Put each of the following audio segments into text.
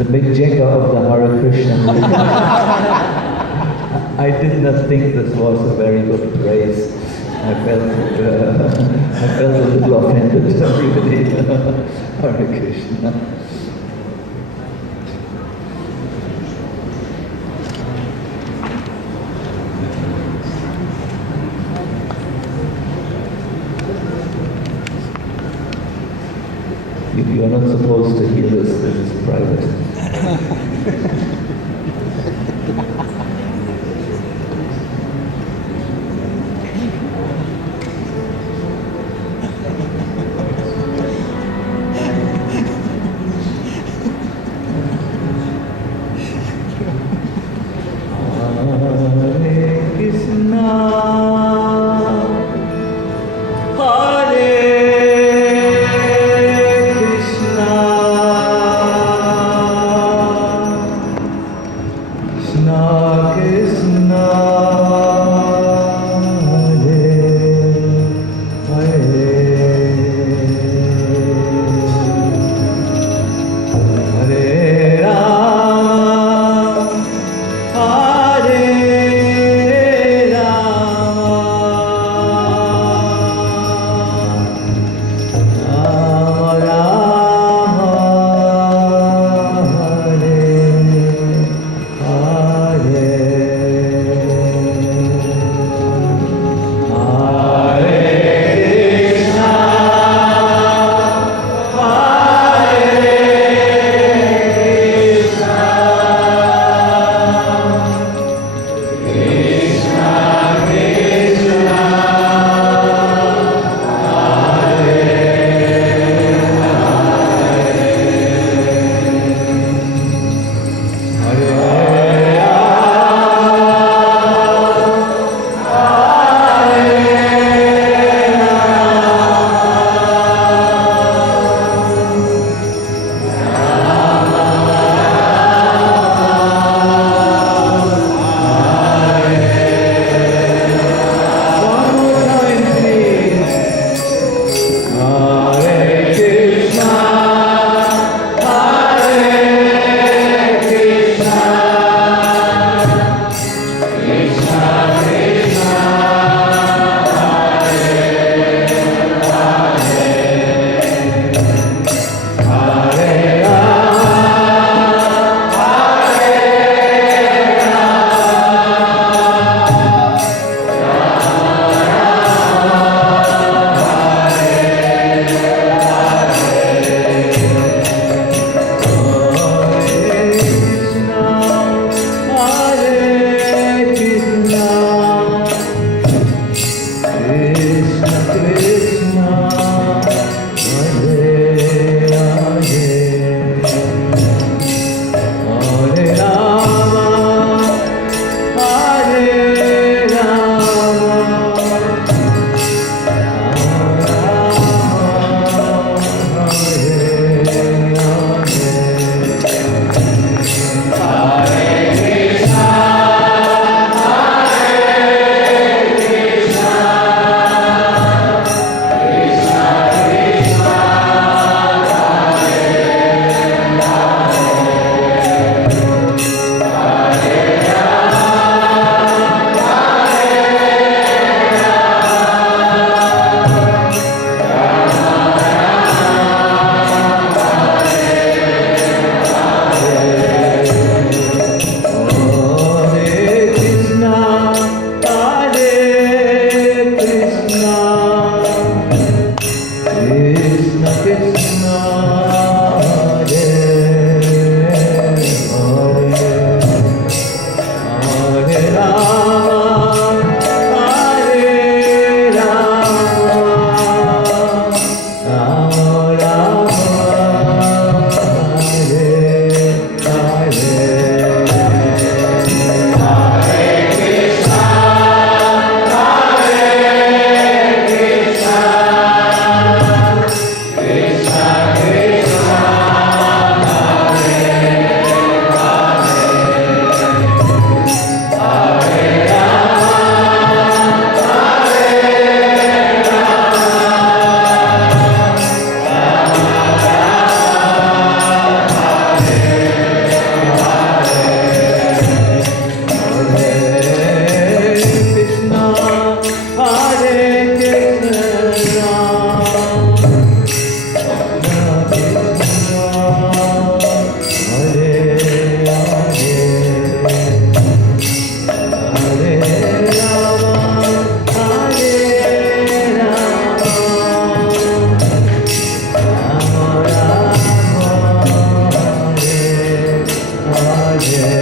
the Mick Jagger of the Hare Krishna movement. I did not think this was a very good praise. I felt a little offended, really. Hare Krishna. You are not supposed to hear this is private. Hare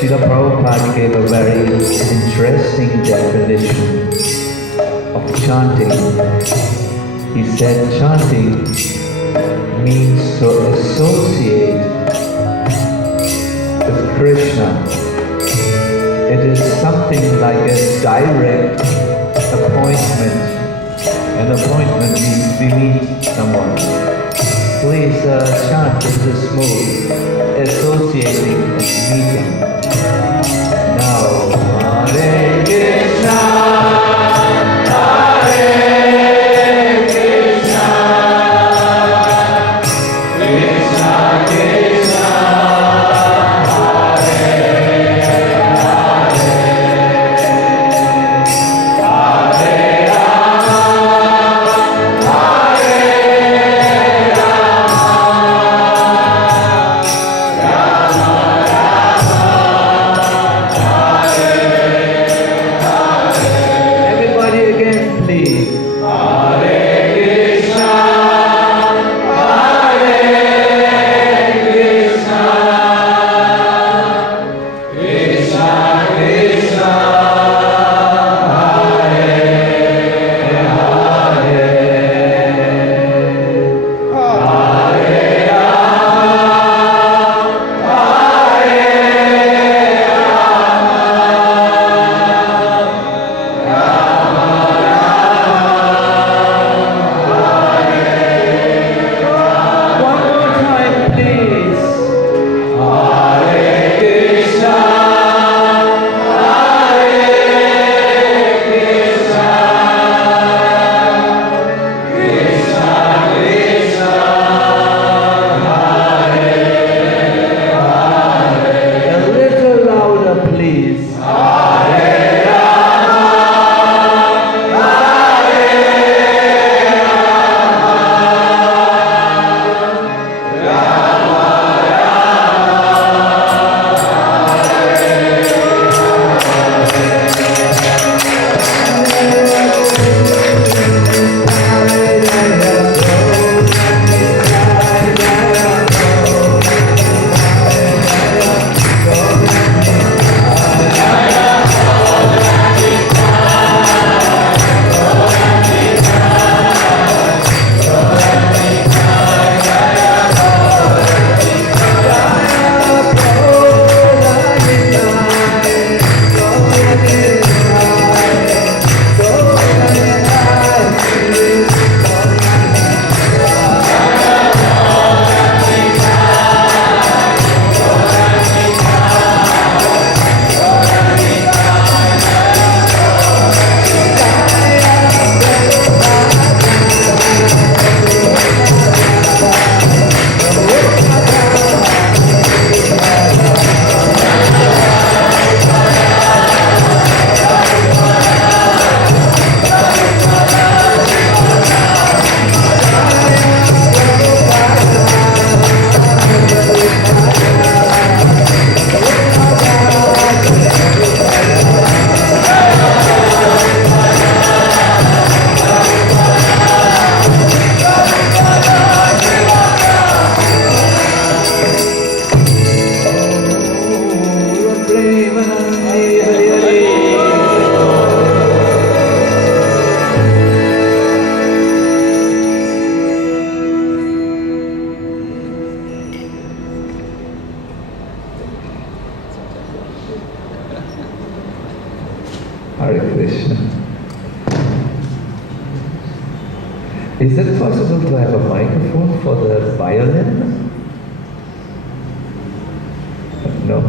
Srila Prabhupada gave a very interesting definition of chanting. He said chanting means to associate with Krishna. It is something like a direct appointment. An appointment means we meet someone. Please chant in this mood, associating and meeting. Now, Hare Krishna, Hare Krishna, Krishna Krishna, Hare Hare, Hare Rama, Hare Rama, Rama Is it possible to have a microphone for the violin? No,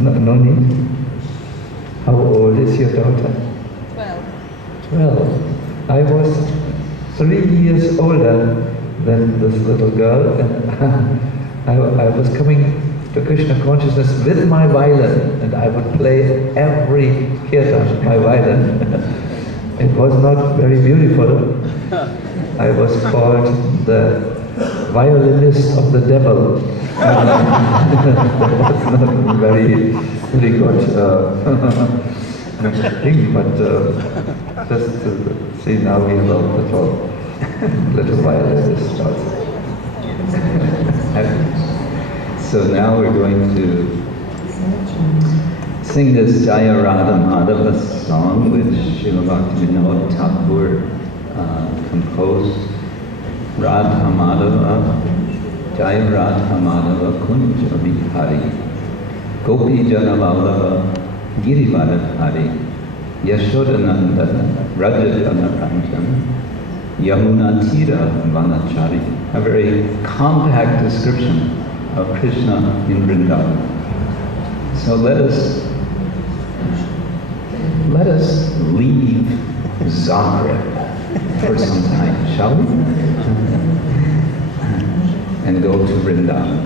no need. How old is your daughter? 12. 12. I was 3 years older than this little girl, and I was coming to Krishna consciousness with my violin, and I would play every kirtan on my violin. It was not very beautiful. I was called the violinist of the devil. That was not very good thing, but just to see now we have a little violinist also. So now we're going to sing this Jaya Radha Madhava song which Srila Bhaktivinoda Thakur composed. Radha Madhava, Jaya Radha Madhava Kunja Vihari, Gopi Jana Vallabha Girivardhari, Yashodanandana Rajajana Ranjana, Yamuna Tira Vanachari. A very compact description of Krishna in Vrindavan. So let us leave Zagreb for some time, shall we? And go to Vrindavan.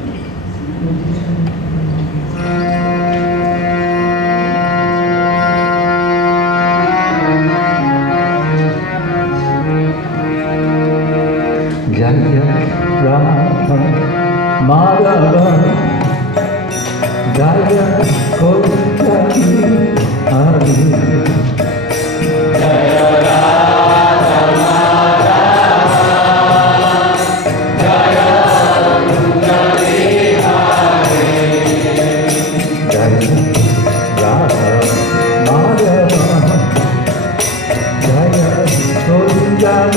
Jaya Radha Madhava Jaya Krishna Hari Jaya Radha Madhava Jaya Krishna Hari Jaya Radha Madhava Jaya Krishna Jaya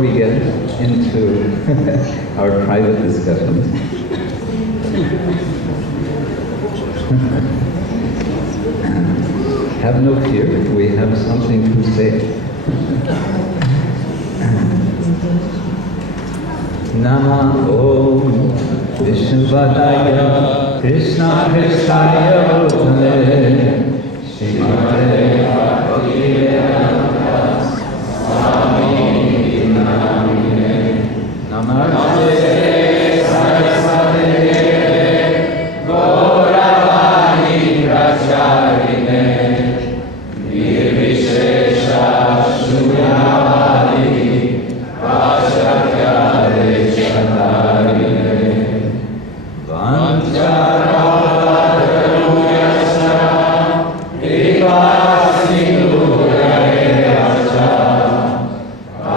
we get into our private discussions. Have no fear, we have something to say. Namo Vishvadaya Krishna Kshetra Swami Namaste Saraswate Gauravani Pracharine Nirvishesha Shunyavadi Vachakyare Chatarine Vancharavadruyasya Kripasindhurayasya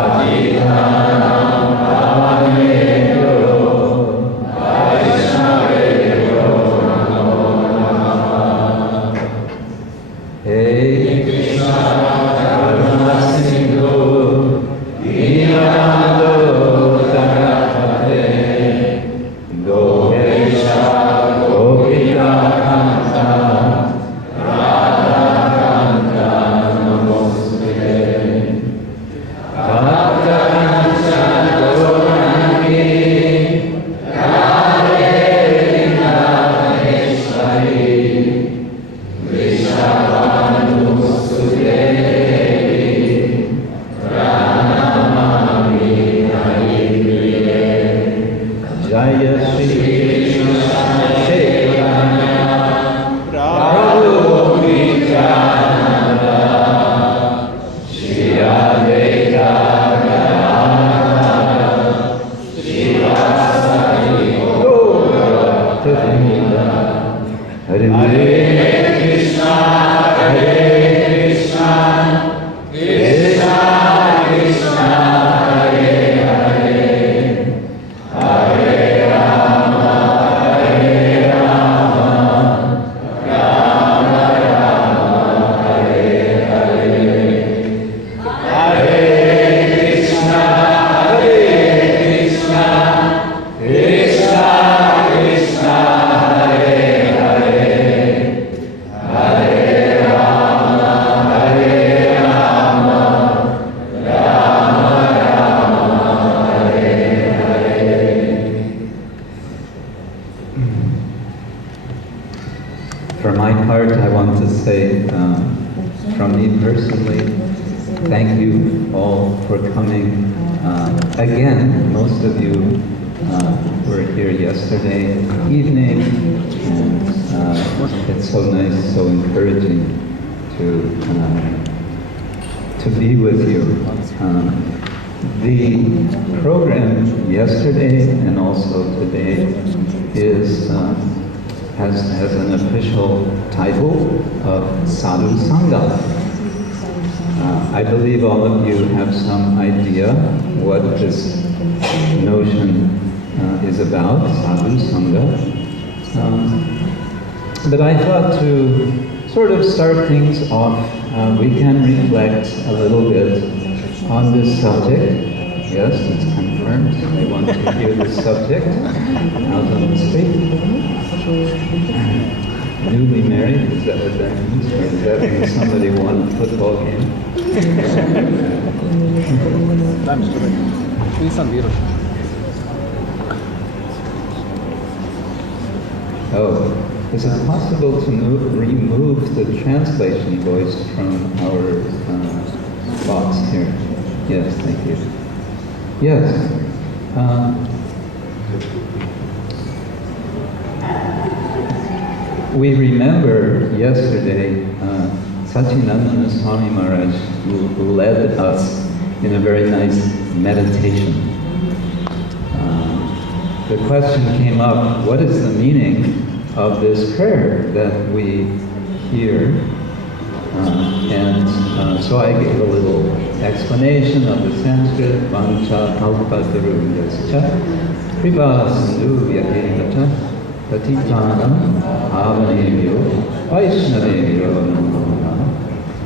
Adhitanam Pavanebhyo Vaishnavebhyo Namo Namaha. Hey Krishna Karuna Sindhu Dinabandhu Jagapate Gopesha Gopika Kanta Radha Kanta Namaste Bhakta Kancha Gaurani Radhe Vrindavaneshwari Vrishabhanu Sudevi Pranamami Haripriye Jaya Shri Krishna Chaitanya Prabhu Nityananda Shri Advaita Gadadhara Srivasadi Gaura Bhakta-vrinda. Hare Krishna Hare Krishna Krishna Krishna Hare Hare Hare Rama Hare Rama Rama Rama Hare Hare Hare Krishna Hare Krishna Krishna Krishna Hare Hare Hare Rama Hare Rama Rama Rama Hare Hare. For my part, I want to say, from me personally, thank you all for coming. Again, most of you were here yesterday evening, and it's so nice, so encouraging to be with you. The program yesterday and also today is has an official title of Sadhu Sangha. I believe all of you have some idea what this notion is about, Sadhu Sangha. But I thought to sort of start things off, we can reflect a little bit on this subject. Yes, it's confirmed. I want to hear this subject out on the street. Newly married, is that what that means? Or does that mean somebody won a football game? Oh, is it possible to remove the translation voice from our box here? Yes, thank you. Yes. We remember yesterday Sacinandana Swami Maharaj who led us in a very nice meditation. The question came up, what is the meaning of this prayer that we hear? So I gave a little explanation of the Sanskrit, Vancha Kalpatarungyascha, Kripa Sindhu Yadevata, Patitanam Pavanebhyo, Vaishnavebhyo Namo Namaha.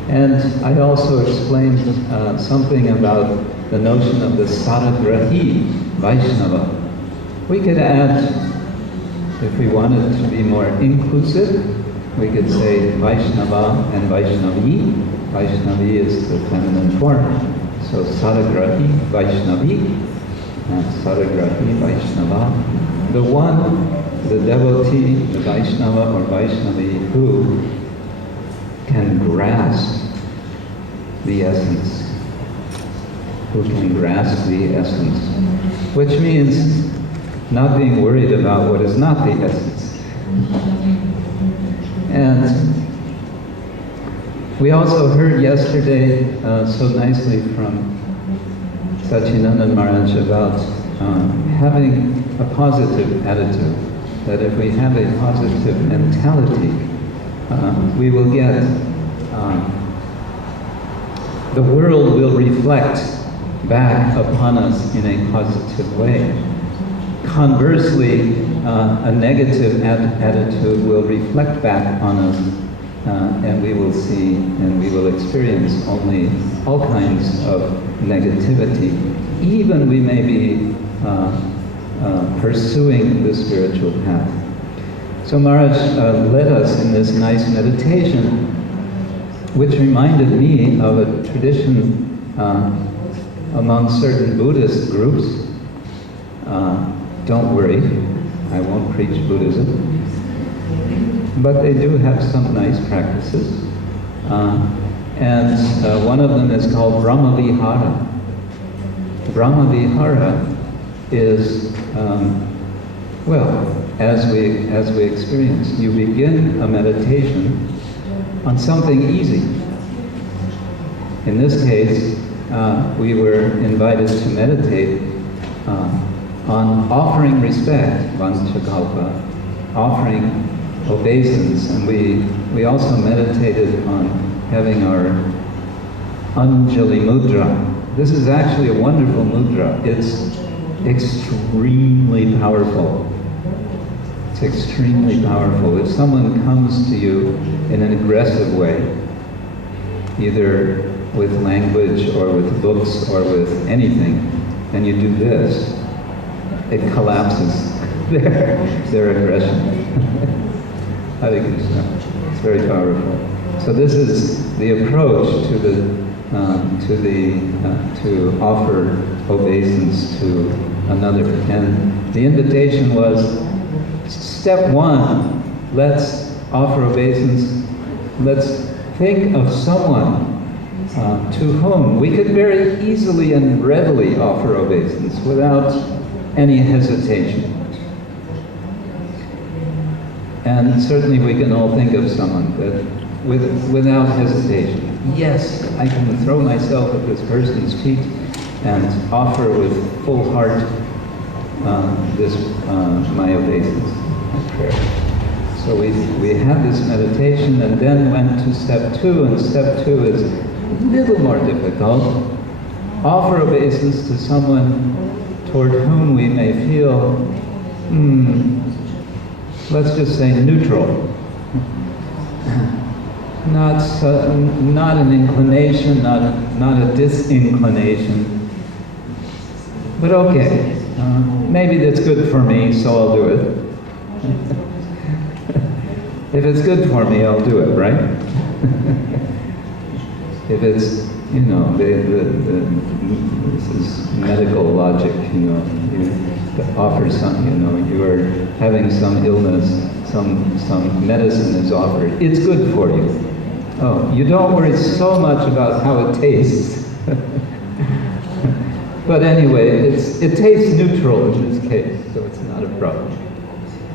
And I also explained something about the notion of the Saragrahi Vaishnava. We could add, if we wanted to be more inclusive, we could say Vaishnava and Vaishnavi. Vaishnavi is the feminine form. So Saragrahi Vaishnavi and Saragrahi Vaishnava. The one, the devotee, the Vaishnava or Vaishnavi who can grasp the essence. Who can grasp the essence. Which means not being worried about what is not the essence. And we also heard yesterday so nicely from Sacinandana Maharaj about having a positive attitude. That if we have a positive mentality, we will get, the world will reflect back upon us in a positive way. Conversely, a negative attitude will reflect back on us, and we will see and we will experience only all kinds of negativity, even we may be pursuing the spiritual path. So Maharaj led us in this nice meditation, which reminded me of a tradition among certain Buddhist groups. Don't worry, I won't preach Buddhism, but they do have some nice practices. And one of them is called Brahmavihara. Brahmavihara is, well, as we experience, you begin a meditation on something easy. In this case, we were invited to meditate on offering respect, vanchakalpa, offering obeisance, and we also meditated on having our Anjali mudra. This is actually a wonderful mudra. It's extremely powerful. It's extremely powerful. If someone comes to you in an aggressive way, either with language or with books or with anything, and you do this, it collapses their aggression. Hare Krishna. It's very powerful. So this is the approach to offer obeisance to another. And the invitation was, step one, let's offer obeisance. Let's think of someone to whom we could very easily and readily offer obeisance without any hesitation. And certainly we can all think of someone that without hesitation. Yes, I can throw myself at this person's feet and offer with full heart my obeisance, my prayer. So we had this meditation and then went to step two, and step two is a little more difficult. Offer obeisance to someone toward whom we may feel, let's just say neutral. Not an inclination, not a disinclination, but okay. Maybe that's good for me, so I'll do it. If it's good for me, I'll do it, right? If it's, this is medical logic, you offer some, you are having some illness, some medicine is offered. It's good for you. Oh, you don't worry so much about how it tastes. But anyway, it tastes neutral in this case, so it's not a problem.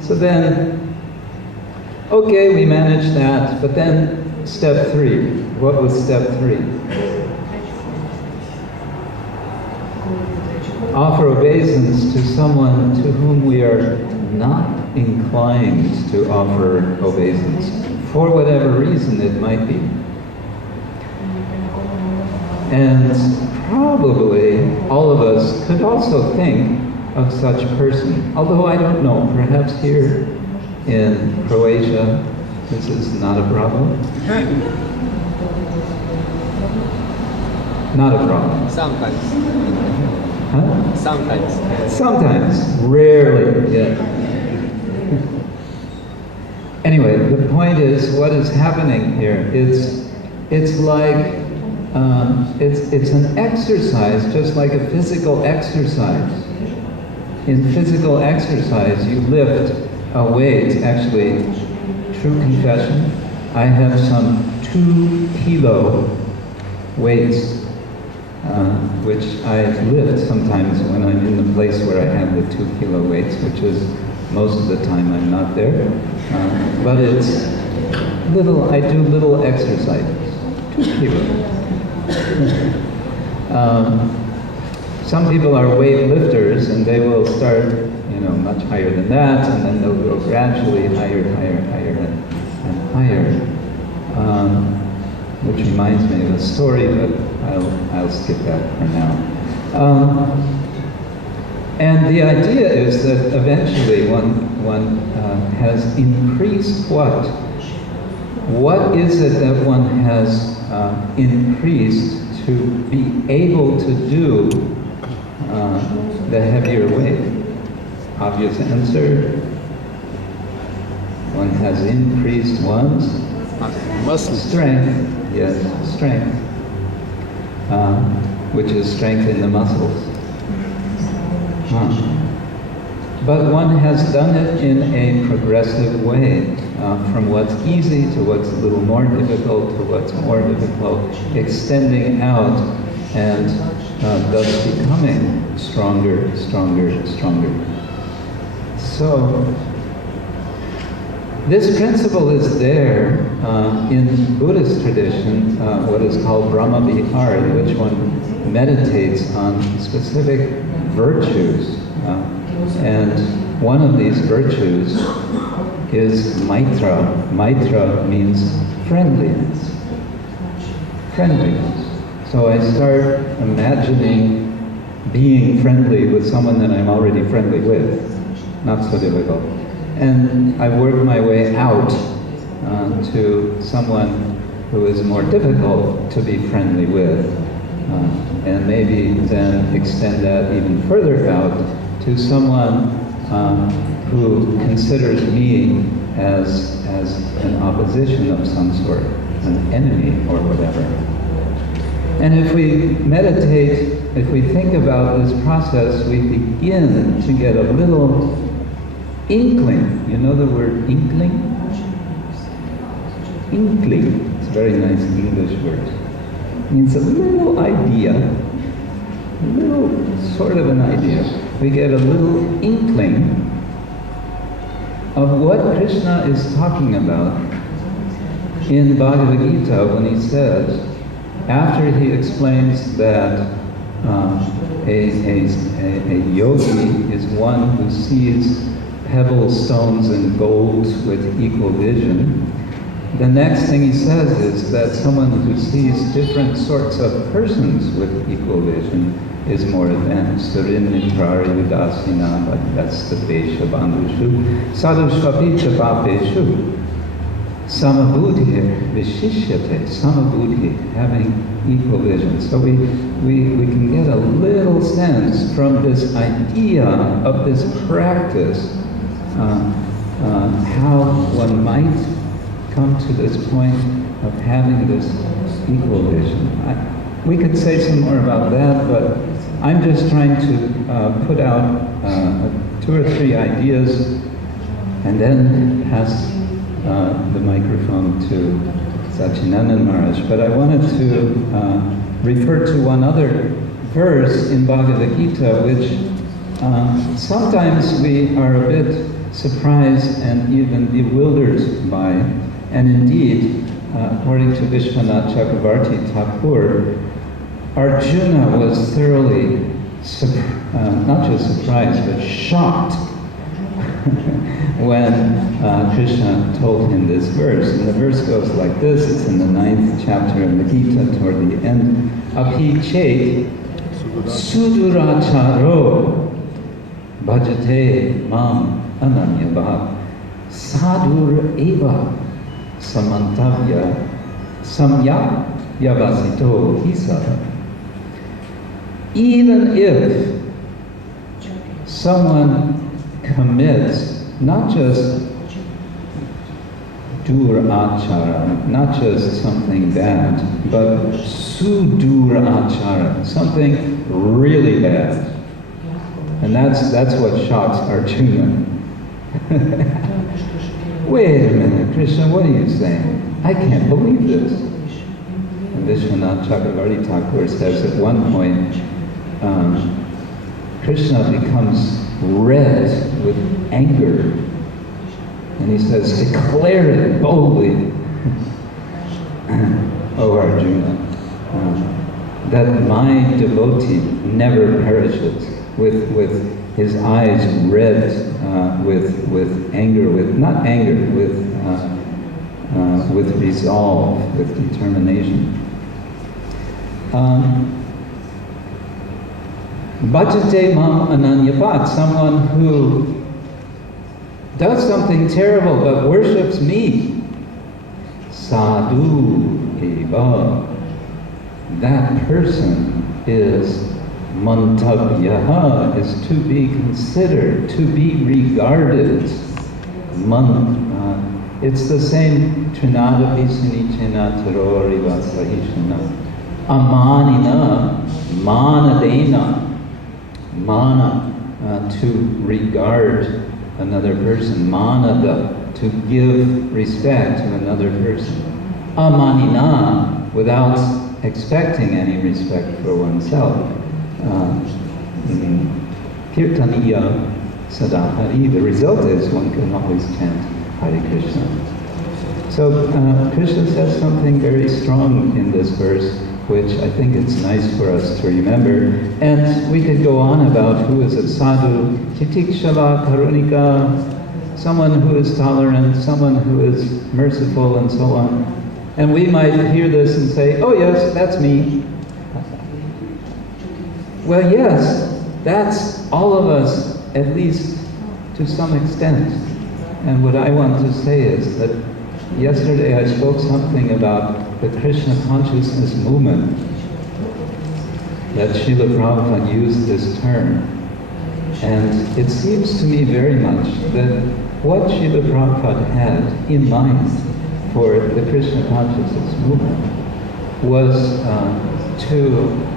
So then, okay, we managed that, but then step three. What was step three? Offer obeisance to someone to whom we are not inclined to offer obeisance, for whatever reason it might be. And probably all of us could also think of such a person, although I don't know, perhaps here in Croatia this is not a problem. Not a problem. Sometimes. Huh? Sometimes. Sometimes. Rarely, yeah. Anyway, the point is, what is happening here? It's like, it's an exercise, just like a physical exercise. In physical exercise, you lift a weight, actually, true confession, I have some 2 kilo weights, which I lift sometimes when I'm in the place where I have the 2 kilo weights, which is most of the time I'm not there. But it's I do little exercises, 2 kilos. Some people are weightlifters and they will start, much higher than that, and then they'll go gradually higher, and higher. Which reminds me of a story, but I'll skip that for now. And the idea is that eventually one has increased what? What is it that one has increased to be able to do the heavier weight? Obvious answer. One has increased one's Muscle. strength. Yes, strength, which is strength in the muscles. But one has done it in a progressive way, from what's easy to what's a little more difficult to what's more difficult, extending out and thus becoming stronger. So, this principle is there in Buddhist tradition, what is called Brahma Vihara, in which one meditates on specific virtues. And one of these virtues is Maitra. Maitra means friendliness. Friendliness. So I start imagining being friendly with someone that I'm already friendly with. Not so difficult. And I work my way out to someone who is more difficult to be friendly with. And maybe then extend that even further out to someone who considers me as an opposition of some sort, an enemy or whatever. And if we meditate, if we think about this process, we begin to get a little inkling. You know the word inkling? Inkling. It's a very nice English word. It means a little idea, a little sort of an idea. We get a little inkling of what Krishna is talking about in Bhagavad Gita when he says, after he explains that a yogi is one who sees pebbles, stones, and gold with equal vision, the next thing he says is that someone who sees different sorts of persons with equal vision is more advanced. Sarinnitrari udasina vadastapesha bandhushu sadushvapicha papeshu samabudhi vishishyate, samabudhi, having equal vision. So we can get a little sense from this idea of this practice how one might come to this point of having this equal vision. We could say some more about that, but I'm just trying to put out 2 or 3 ideas and then pass the microphone to Sacinandana Maharaj. But I wanted to refer to one other verse in Bhagavad Gita, which sometimes we are a bit surprised and even bewildered by. And indeed, according to Vishwanath Chakravarti Thakur, Arjuna was thoroughly, not just surprised, but shocked when Krishna told him this verse. And the verse goes like this, it's in the 9th chapter of the Gita, toward the end. Api chet suduracharo bhajate mam ananyabha sadur eva samantavya samyak yavasito hisa. even if someone commits not just dur achara, not just something bad, but sudur achara, something really bad. And that's what shocks Arjuna. Wait a minute, Krishna, what are you saying? I can't believe this. And Vishwanath Chakravarti Thakur says at one point, Krishna becomes red with anger. And he says, declare it boldly, O Arjuna, that my devotee never perishes, with his eyes red with anger, not anger, with resolve, with determination. Bhajate mam ananyapat, someone who does something terrible but worships me. Sadhu eva, that person is mantavyaha, is to be considered, to be regarded. It's the same trinada pisunichena taroriva sahishana. Amanina, manadena, mana, to regard another person, manada, to give respect to another person. Amanina, without expecting any respect for oneself. Kirtaniya sadahari, the result is one can always chant Hare Krishna. So Krishna says something very strong in this verse, which I think it's nice for us to remember. And we could go on about who is a sadhu, titikshava karunika, someone who is tolerant, someone who is merciful, and so on. And we might hear this and say, oh yes, that's me. Well, yes, that's all of us, at least to some extent. And what I want to say is that yesterday I spoke something about the Krishna consciousness movement, that Srila Prabhupada used this term. And it seems to me very much that what Srila Prabhupada had in mind for the Krishna consciousness movement was to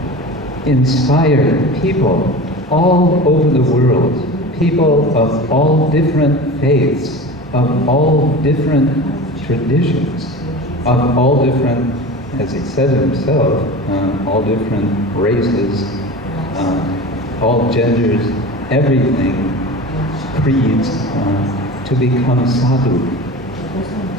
inspire people all over the world, people of all different faiths, of all different traditions, of all different, as he said himself, all different races, all genders, everything, creeds, to become sadhu.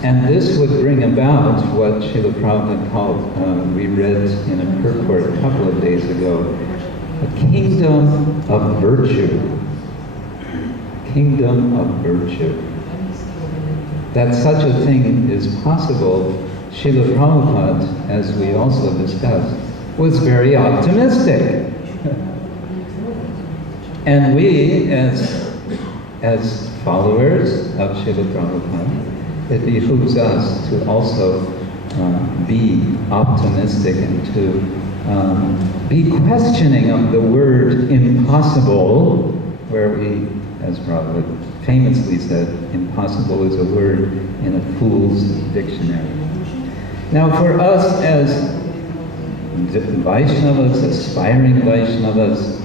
And this would bring about what Srila Prabhupada called, we read in a purport a couple of days ago, a kingdom of virtue. Kingdom of virtue. That such a thing is possible, Srila Prabhupada, as we also discussed, was very optimistic. And we, as followers of Srila Prabhupada, it behooves us to also be optimistic and to be questioning of the word impossible, where we, as Prabhupada famously said, impossible is a word in a fool's dictionary. Now for us as Vaishnavas, aspiring Vaishnavas,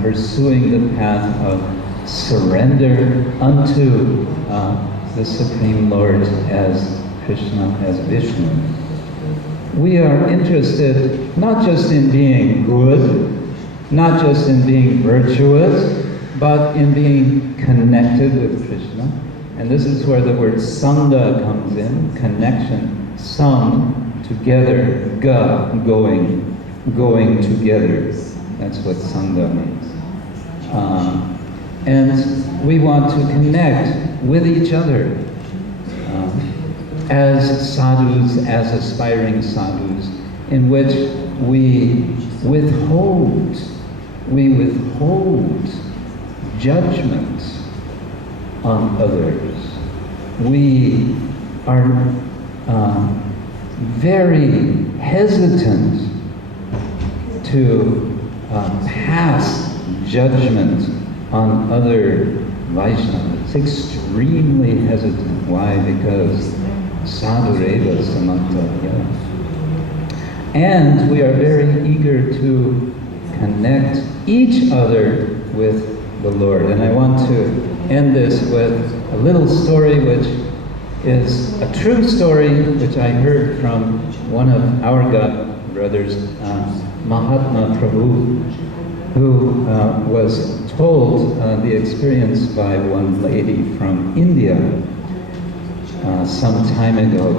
pursuing the path of surrender unto the Supreme Lord as Krishna, as Vishnu, we are interested not just in being good, not just in being virtuous, but in being connected with Krishna. And this is where the word sangha comes in, connection, sang, together, ga, going together. That's what sangha means. And we want to connect with each other as sadhus, as aspiring sadhus, in which we withhold judgment on others. We are very hesitant to pass judgment on other Vaishnavas. Extremely hesitant. Why? Because sadhureva samataya. And we are very eager to connect each other with the Lord. And I want to end this with a little story which is a true story which I heard from one of our God brothers, Mahatma Prabhu, who was told the experience by one lady from India some time ago.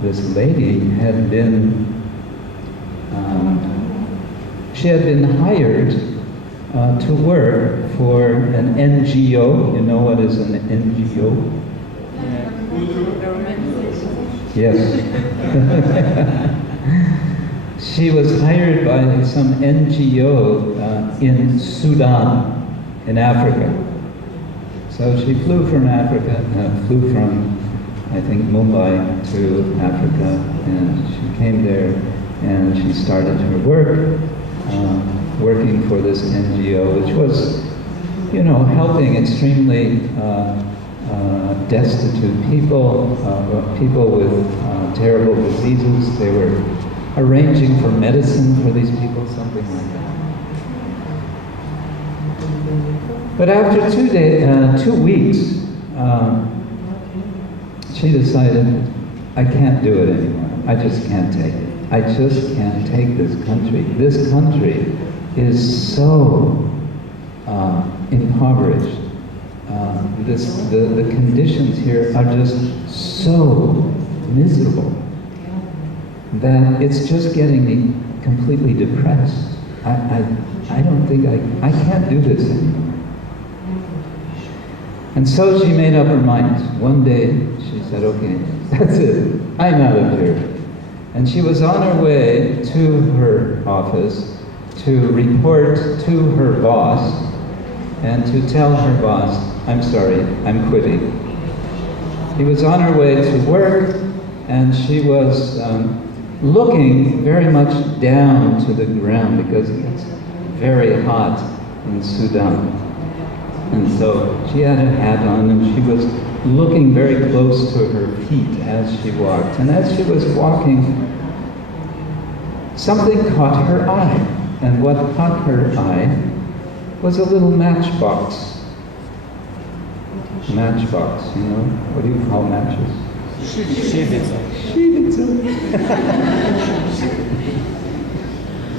This lady had been she had been hired to work for an NGO. You know what is an NGO? Yes. She was hired by some NGO in Sudan, in Africa. So she flew from Africa, flew from, I think, Mumbai to Africa, and she came there and she started her work, working for this NGO, which was, you know, helping extremely destitute people, people with terrible diseases. They were arranging for medicine for these people, something like that. But after 2 weeks, she decided, I can't do it anymore. I just can't take it. I just can't take this country. This country is so impoverished. The conditions here are just so miserable that it's just getting me completely depressed. I don't think I can't do this anymore. And so she made up her mind. One day she said, okay, that's it, I'm out of here. And she was on her way to her office to report to her boss and to tell her boss, I'm sorry, I'm quitting. He was on her way to work, and she was looking very much down to the ground because it's very hot in Sudan. And so she had a hat on, and she was looking very close to her feet as she walked. And as she was walking, something caught her eye. And what caught her eye was a little matchbox. Matchbox, you know? What do you call matches? Shivica.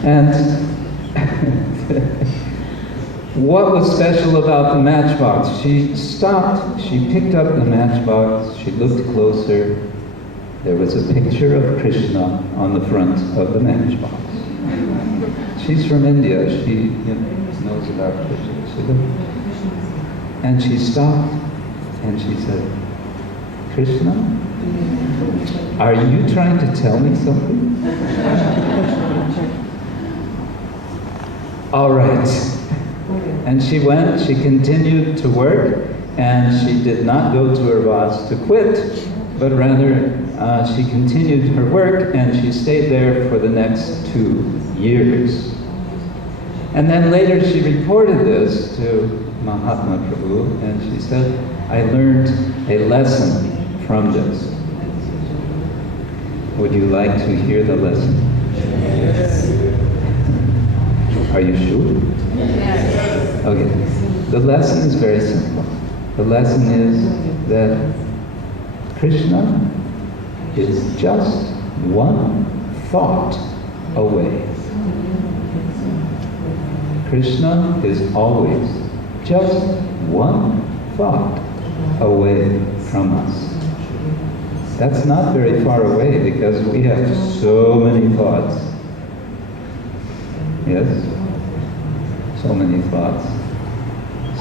And what was special about the matchbox? She stopped, she picked up the matchbox, she looked closer. There was a picture of Krishna on the front of the matchbox. She's from India, she knows about Krishna. And she stopped and she said, Krishna, are you trying to tell me something? All right. And she went, she continued to work, and she did not go to her boss to quit, but rather she continued her work, and she stayed there for the next 2 years. And then later she reported this to Mahatma Prabhu, and she said, I learned a lesson from this. Would you like to hear the lesson? Yes. Are you sure? Yes. Okay. The lesson is very simple. The lesson is that Krishna is just one thought away. Krishna is always just one thought away from us. That's not very far away because we have so many thoughts. Yes? So many thoughts.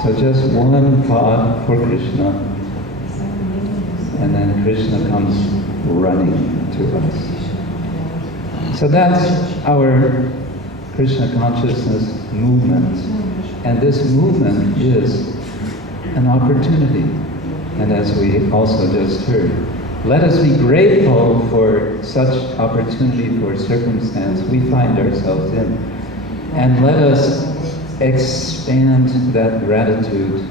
So just one thought for Krishna, and then Krishna comes running to us. So that's our Krishna consciousness movement. And this movement is an opportunity. And as we also just heard, let us be grateful for such opportunity, for circumstance we find ourselves in. And let us expand that gratitude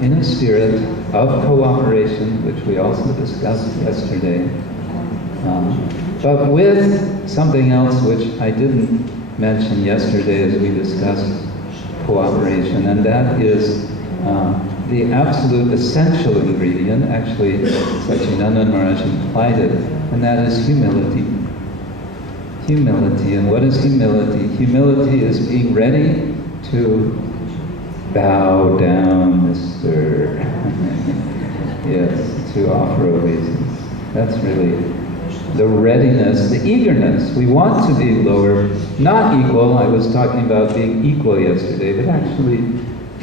in a spirit of cooperation, which we also discussed yesterday, but with something else which I didn't mention yesterday as we discussed cooperation, and that is the absolute essential ingredient. Actually, Sacinandana Maharaj implied it, and that is humility. Humility. And what is humility? Humility is being ready to bow down, Mr. Yes, to offer obeisance. That's really the readiness, the eagerness. We want to be lower, not equal. I was talking about being equal yesterday, but actually,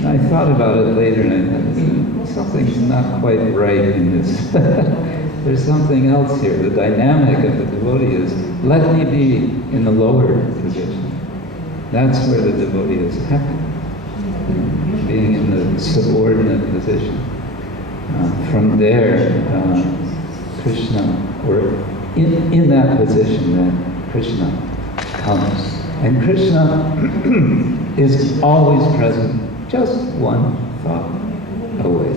I thought about it later and I thought, something's not quite right in this. There's something else here. The dynamic of the devotee is, let me be in the lower position. That's where the devotee is happy. Being in the subordinate position. From there, Krishna, or in that position, then Krishna comes. And Krishna is always present, just one thought away.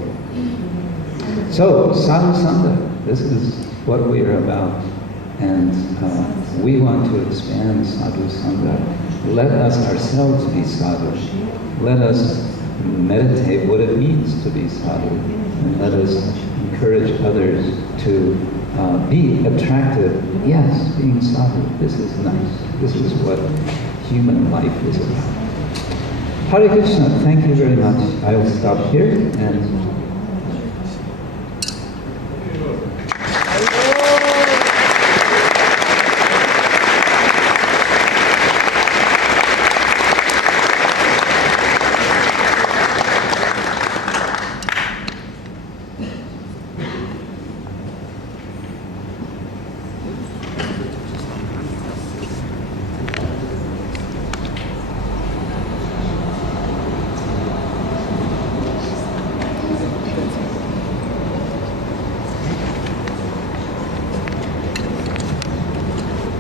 So, sadhu sangha, this is what we are about. And we want to expand sadhu sangha. Let us ourselves be sadhu. Let us meditate what it means to be sadhu. And let us encourage others to be attracted. Yes, being sadhu, this is nice. This is what human life is about. Hare Krishna, thank you very much. I will stop here and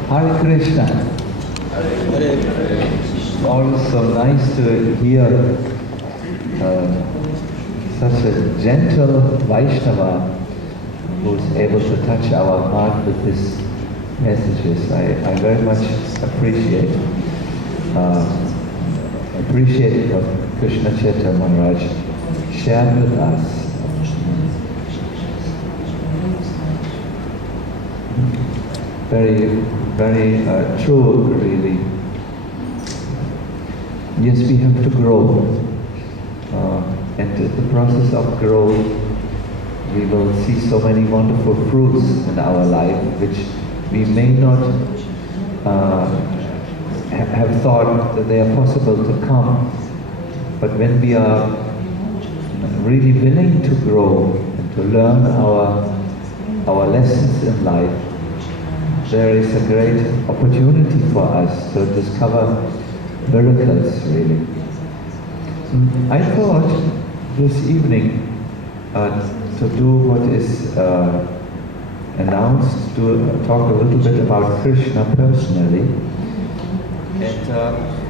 Hare Krishna. Also nice to hear such a gentle Vaishnava who's able to touch our heart with his messages. I very much appreciate what Krishna Kshetra Maharaj shared with us. Very true, really. Yes, we have to grow. And in the process of growth, we will see so many wonderful fruits in our life, which we may not have thought that they are possible to come. But when we are really willing to grow and to learn our lessons in life, there is a great opportunity for us to discover miracles, really. I thought this evening to do what is announced, to talk a little bit about Krishna personally. And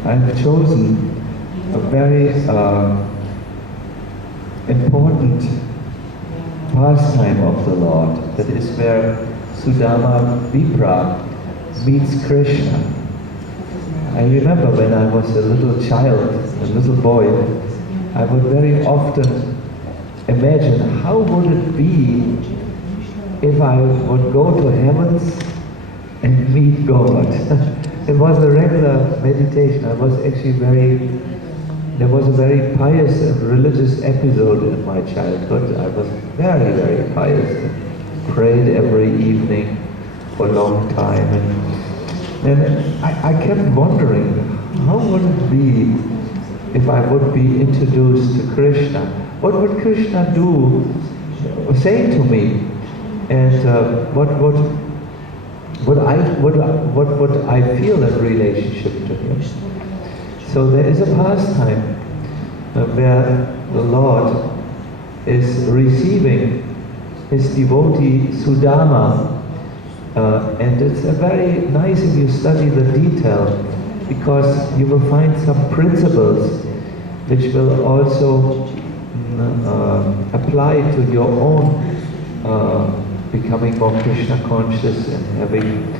I've chosen a very important pastime of the Lord, that is where Sudama Vipra meets Krishna. I remember when I was a little child, a little boy, I would very often imagine how would it be if I would go to heavens and meet God. It was a regular meditation. I was actually there was a very pious and religious episode in my childhood. I was very, very pious. Prayed every evening for a long time, and I kept wondering, how would it be if I would be introduced to Krishna? What would Krishna say to me, and what would I feel in relationship to him? So there is a pastime where the Lord is receiving his devotee Sudama, and it's a very nice, if you study the detail, because you will find some principles which will also apply to your own becoming more Krishna conscious and having,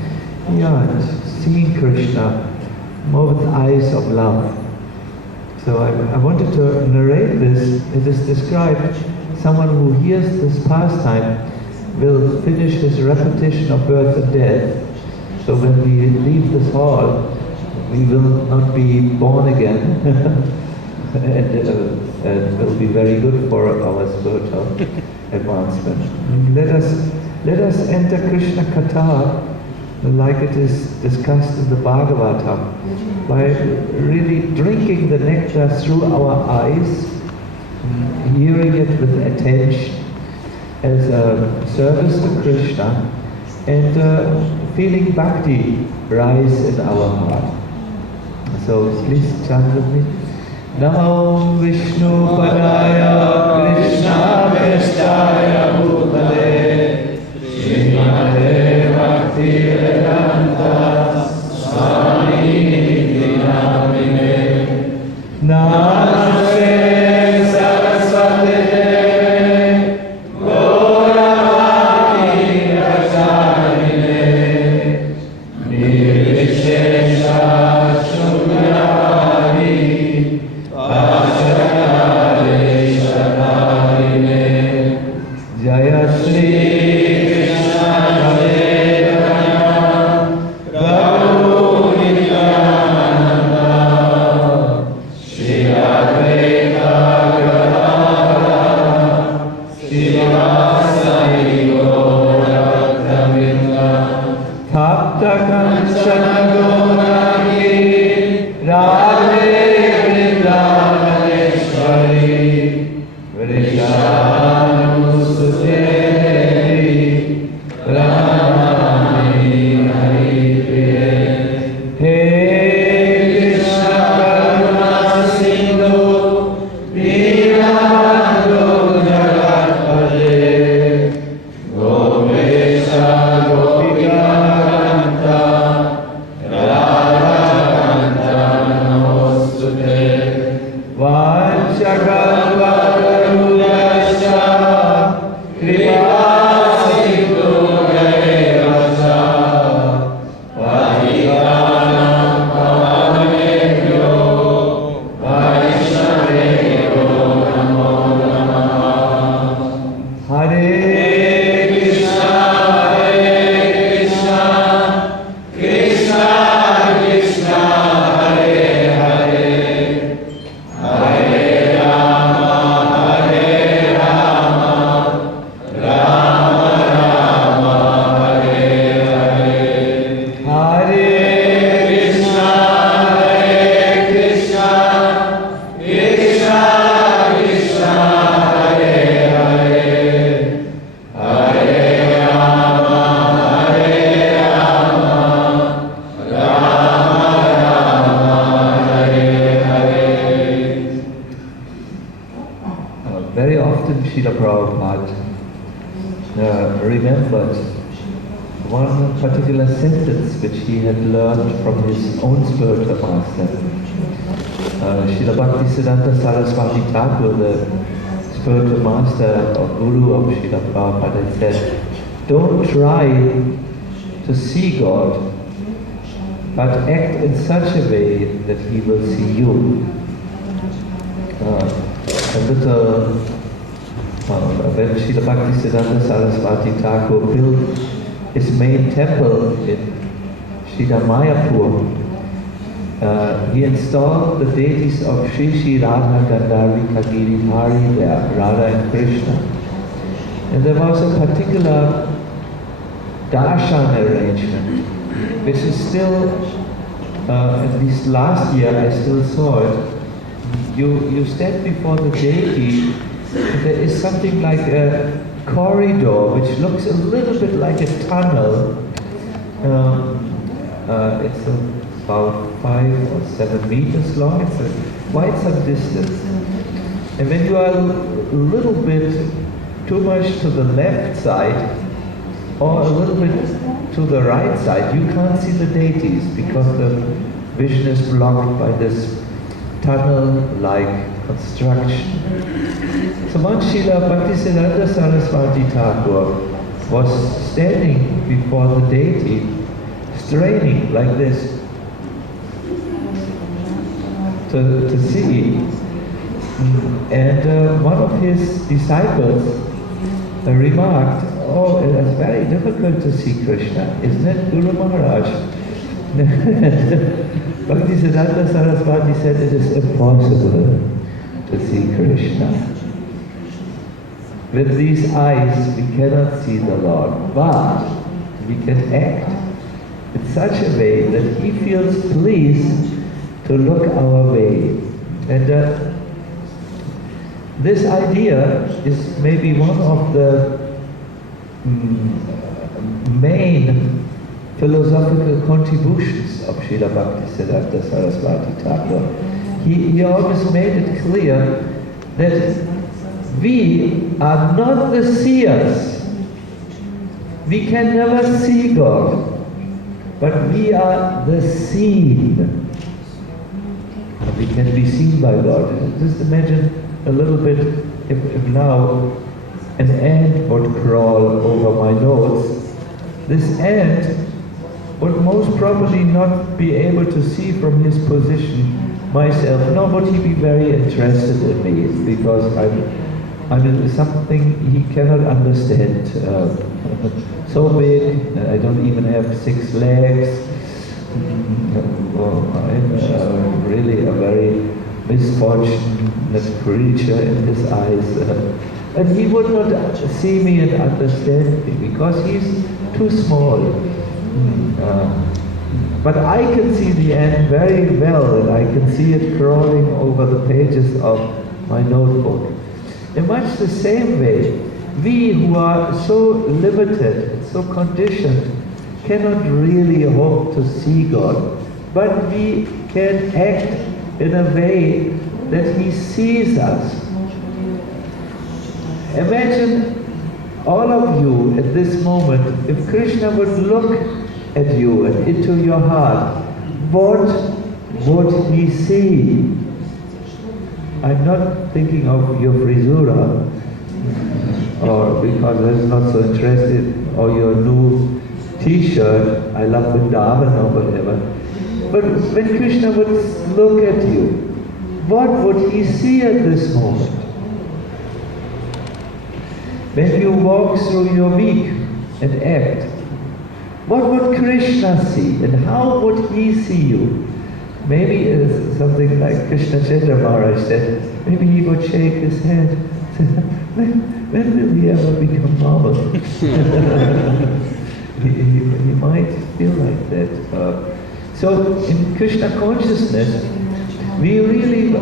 seeing Krishna more with eyes of love. So I wanted to narrate this. It is described, someone who hears this pastime will finish his repetition of birth and death. So when we leave this hall, we will not be born again. and it will be very good for our spiritual advancement. Let us enter Krishna Katha like it is discussed in the Bhagavatam, by really drinking the nectar through our eyes, hearing it with attention as a service to Krishna, and feeling bhakti rise in our heart. So please chant with me. Namo Vishnu Padaya Krishna Vestaya Bhutale Srimate Bhakti Vedanta Swami Niti Namine Namaste Saraswati Deve Gauravani Pracharine Nirvishesha Shunyavadi Jaya Shri Krishna Chaitanya Prabhu Nityananda Shri Advaita Gadadhara Srivasadi Gaura Bhaktavinda Bhakta Kanchana Gauraki Radhe remembered one particular sentence which he had learned from his own spiritual master. Srila Bhaktisiddhanta Saraswati Thakur, the spiritual master or guru of Srila Prabhupada, had said, don't try to see God, but act in such a way that he will see you. When Srila Bhaktisiddhanta Saraswati Thakur built his main temple in Srila Mayapur, he installed the deities of Shri Shri Radha Gandhari Kagiri Hari there, Radha and Krishna. And there was a particular darshan arrangement, which is still, at least last year I still saw it. You stand before the deity, and there is something like a corridor which looks a little bit like a tunnel. It's about 5 or 7 meters long. It's quite some distance. And when you are a little bit too much to the left side or a little bit to the right side, you can't see the deities because vision is blocked by this tunnel-like construction. So once Srila Bhaktisiddhanta Saraswati Thakur was standing before the deity, straining like this to see. And one of his disciples remarked, "Oh, it is very difficult to see Krishna, isn't it, Guru Maharaj?" Bhaktisiddhanta Saraswati said, "It is impossible to see Krishna. With these eyes we cannot see the Lord, but we can act in such a way that He feels pleased to look our way." And this idea is maybe one of the main philosophical contributions of Srila Bhaktisiddhanta Saraswati Thakur. He always made it clear that we are not the seers. We can never see God, but we are the seen. We can be seen by God. Just imagine a little bit if now an ant would crawl over my nose. This ant would most probably not be able to see from his position myself, nor would he be very interested in me, because I'm something he cannot understand. So big, I don't even have 6 legs. I'm really a very misfortunate creature in his eyes. And he would not see me and understand me because he's too small. But I can see the ant very well, and I can see it crawling over the pages of my notebook. In much the same way, we who are so limited, so conditioned, cannot really hope to see God, but we can act in a way that He sees us. Imagine all of you at this moment, if Krishna would look at you and into your heart, what would He see? I'm not thinking of your frisura, or because I was not so interested, or your new t-shirt, I love Vrindavan or whatever. But when Krishna would look at you, what would He see at this moment? When you walk through your week and act, what would Krishna see and how would He see you? Maybe it's something like Krishna Kshetra Maharaj said, maybe he would shake his head, when will he ever become normal? he might feel like that. So in Krishna consciousness, we really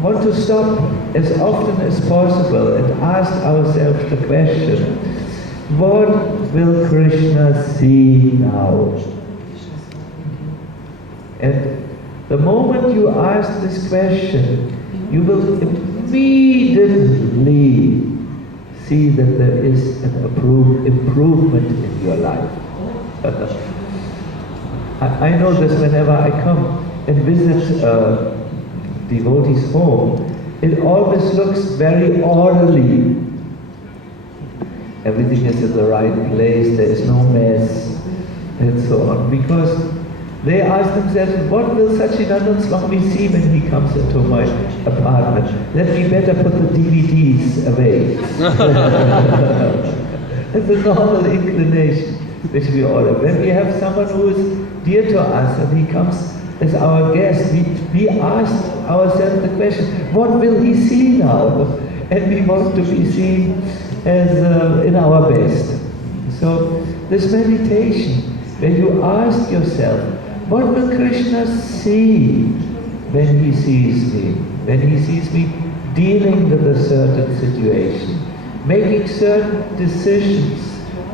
want to stop as often as possible and ask ourselves the question, what will Krishna see now? And the moment you ask this question, you will immediately see that there is an improvement in your life. I know this whenever I come and visit a devotee's home, it always looks very orderly. Everything is in the right place, there is no mess, and so on. Because they ask themselves, what will Sacinandana Swami see when he comes into my apartment? Let me better put the DVDs away. It's a normal inclination which we all have. When we have someone who is dear to us and he comes as our guest, we ask ourselves the question, what will he see now? And we want to be seen as in our best. So this meditation, when you ask yourself, what will Krishna see when He sees me? When He sees me dealing with a certain situation, making certain decisions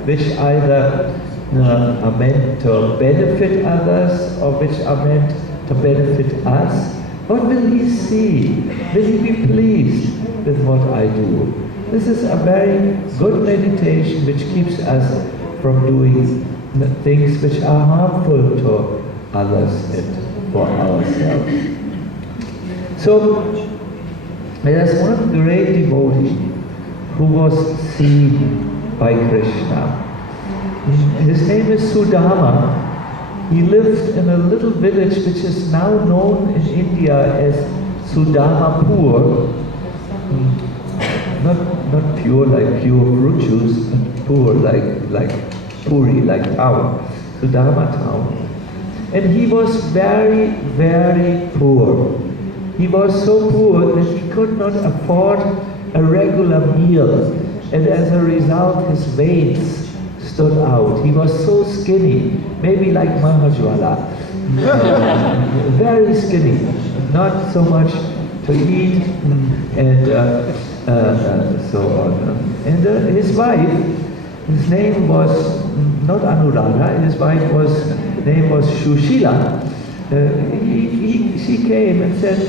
which either are meant to benefit others or which are meant to benefit us. What will He see? Will He be pleased with what I do? This is a very good meditation which keeps us from doing things which are harmful to others and for ourselves. So, there's one great devotee who was seen by Krishna. His name is Sudama. He lived in a little village which is now known in India as Sudamapur. Not pure like pure fruit juice, but poor like Puri, like town, Sudama town. And he was very, very poor. He was so poor that he could not afford a regular meal, and as a result his veins stood out. He was so skinny, maybe like Mahajwala. Very skinny, not so much to eat, and so on. And his wife, his name was not Anuradha, his wife's name was Shushila. She came and said,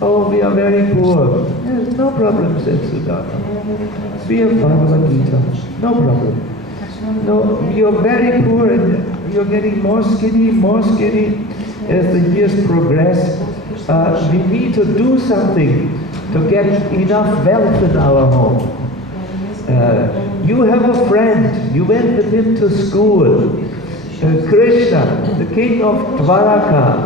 "Oh, we are very poor." "Yes, no problem," said Sudama. "We have Bhagavad Gita, no problem. No, you're very poor and you're getting more skinny as the years progress. We need to do something to get enough wealth in our home. You have a friend, you went with him to school, Krishna, the king of Dwaraka.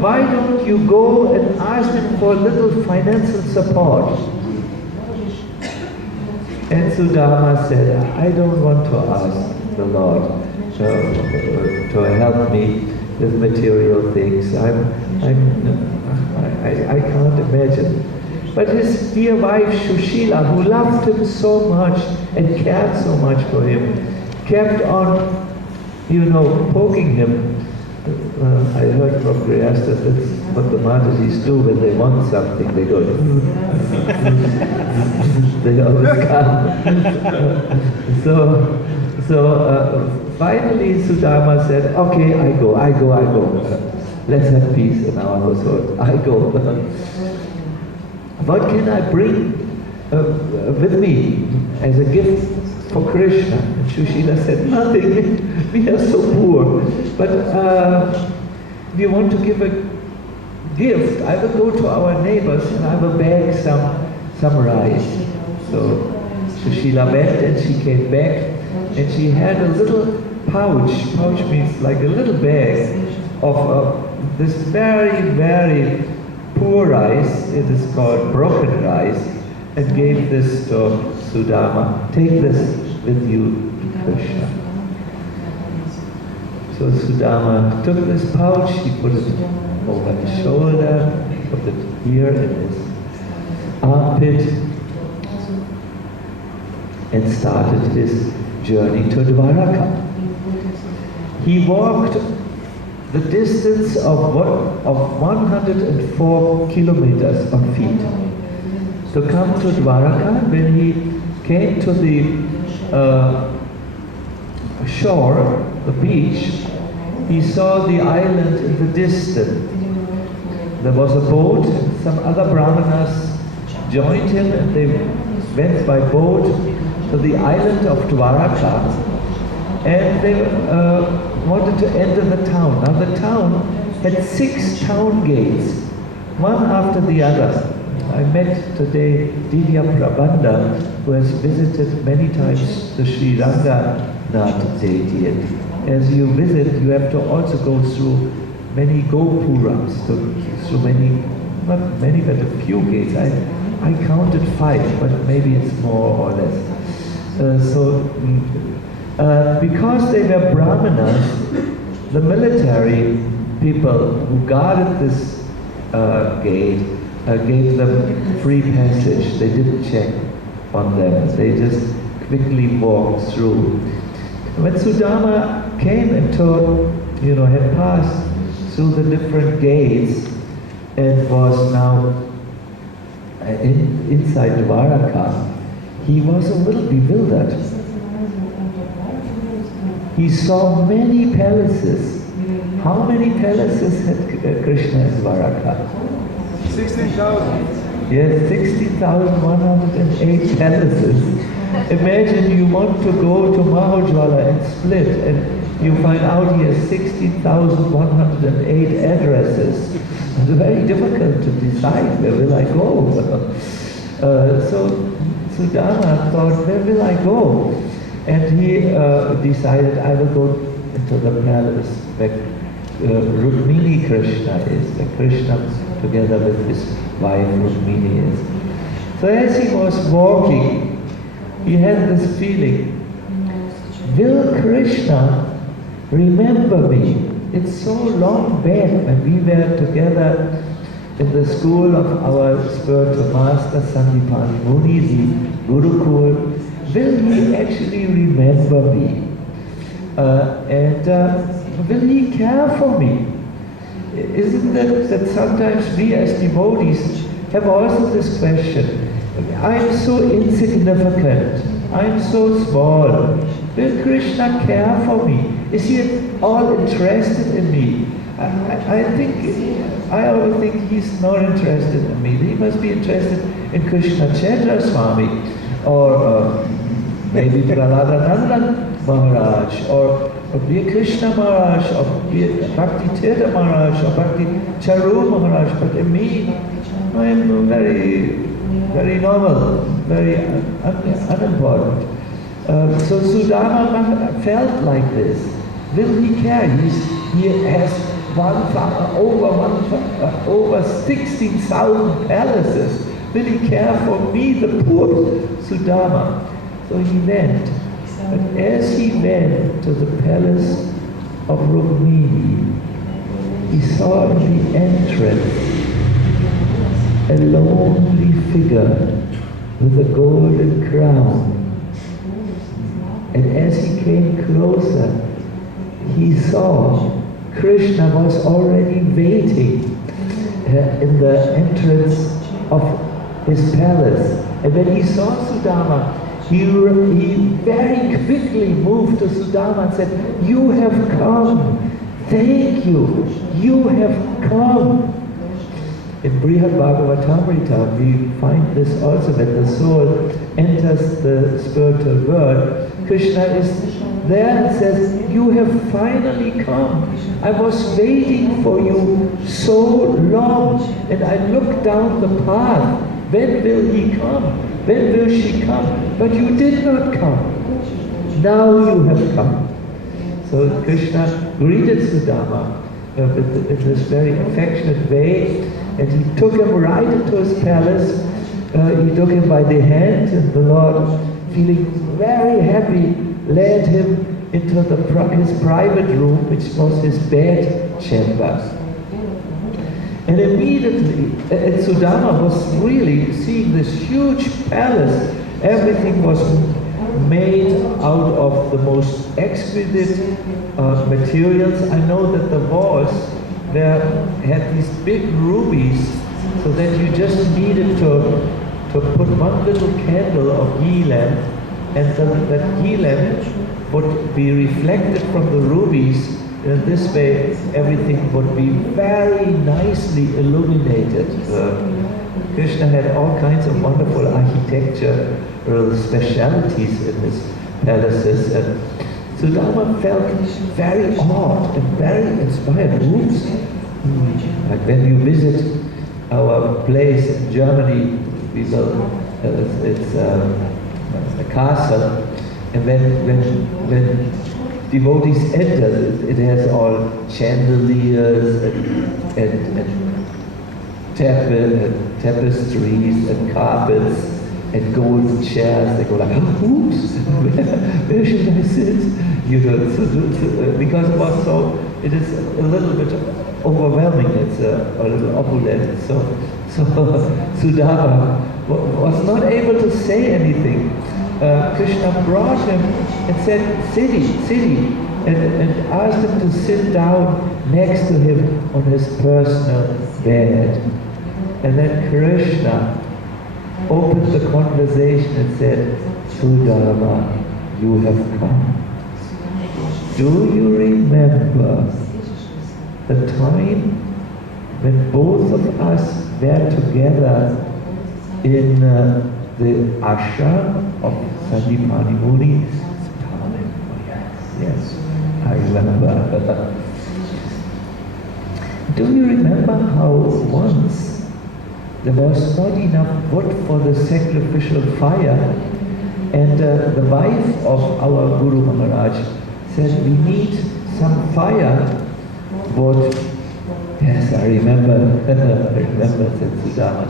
Why don't you go and ask him for a little financial support?" And Sudama said, "I don't want to ask the Lord to help me with material things. I can't imagine." But his dear wife Shushila, who loved him so much and cared so much for him, kept on, poking him. I heard from Grihastha that's what the Matatis do when they want something. They go, they always come. So finally Sudama said, "Okay, I go. Let's have peace in our household. I go. What can I bring with me as a gift for Krishna?" And Shushila said, "Nothing. We are so poor. But if you want to give a gift, I will go to our neighbors and I will beg some rice." So Shushila went and she came back and she had a little pouch. Pouch means like a little bag of this very, very poor rice. It is called broken rice, and gave this to Sudama. "Take this with you to Krishna." So Sudama took this pouch, he put it over his shoulder, put it here in his armpit, and started his journey to Dwaraka. He walked the distance of 104 kilometers on feet to come to Dwaraka. When he came to the shore, the beach, he saw the island in the distance. There was a boat, some other brahmanas joined him and they went by boat to the island of Dwaraka, and they wanted to enter the town. Now the town had 6 town gates, one after the other. I met today Divya Prabandha, who has visited many times the Sri Ranganath deity. And as you visit, you have to also go through many gopurams, through many, not many, but a few gates. I counted 5, but maybe it's more or less. Because they were brahmanas, the military people who guarded this gate gave them free passage. They didn't check on them. They just quickly walked through. When Sudama came and had passed through the different gates and was now inside Dwaraka, he was a little bewildered. He saw many palaces. How many palaces had Krishna in Dwaraka? 16,000. Yes, 16,108 palaces. Imagine you want to go to Mahajwala and split, and you find out he has 16,108 addresses. It's very difficult to decide where will I go. So Sudama thought, where will I go? And he decided, I will go into the palace where Rukmini Krishna is, where Krishna together with his wife Rukmini is. So as he was walking, he had this feeling, will Krishna remember me? It's so long back when we were together in the school of our spiritual master, Sandipani Muni, the Gurukul. Will he actually remember me? And will he care for me? Isn't that sometimes we as devotees have also this question, I'm so insignificant, I'm so small, will Krishna care for me? Is he at all interested in me? I always think he's not interested in me. He must be interested in Krishna Kshetra Swami, or maybe Praladananda Maharaj, or be Krishna Maharaj, or be Bhakti Tirtha Maharaj, or Bhakti Charu Maharaj. But in me, I am very, very normal, very unimportant. So Sudama felt like this. Will he care? He has over 16,000 palaces. Will he care for me, the poor Sudama? So he went. But as he went to the palace of Rukmini, he saw in the entrance a lonely figure with a golden crown. And as he came closer, he saw Krishna was already waiting in the entrance of his palace. And when he saw Sudama, he very quickly moved to Sudama and said, you have come, thank you, you have come. In Brihad Bhagavatamrita, we find this also, when the soul enters the spiritual world, Krishna is there and says, you have finally come. I was waiting for you so long, and I looked down the path. When will he come? When will she come? But you did not come. Now you have come. So Krishna greeted Sudama in this very affectionate way, and he took him right into his palace. He took him by the hand, and the Lord, feeling very happy, led him into his private room, which was his bed chamber. And immediately, Sudama was really seeing this huge palace. Everything was made out of the most exquisite materials. I know that the walls had these big rubies, so that you just needed to put one little candle of ghee lamp, and that ghee lamp would be reflected from the rubies. In this way, everything would be very nicely illuminated. Krishna had all kinds of wonderful architectural specialities in his palaces, and Sudama felt very awed and very inspired. Oops! Like when you visit our place in Germany, it's a castle, and when devotees enter, it has all chandeliers and tapestries and carpets and golden chairs. They go like, oh, oops, where should I sit? You know, because it is a little bit overwhelming. It's a little opulent. So Sudama was not able to say anything. Krishna brought him and said, Siddhi, and asked him to sit down next to him on his personal bed. And then Krishna opened the conversation and said, Sudama, you have come. Do you remember the time when both of us were together in the ashram of Sandipani Muni? Yes. I remember. Do you remember how once there was not enough wood for the sacrificial fire, and the wife of our Guru Maharaj said, we need some fire wood. Yes, I remember, I remember, said Sudama.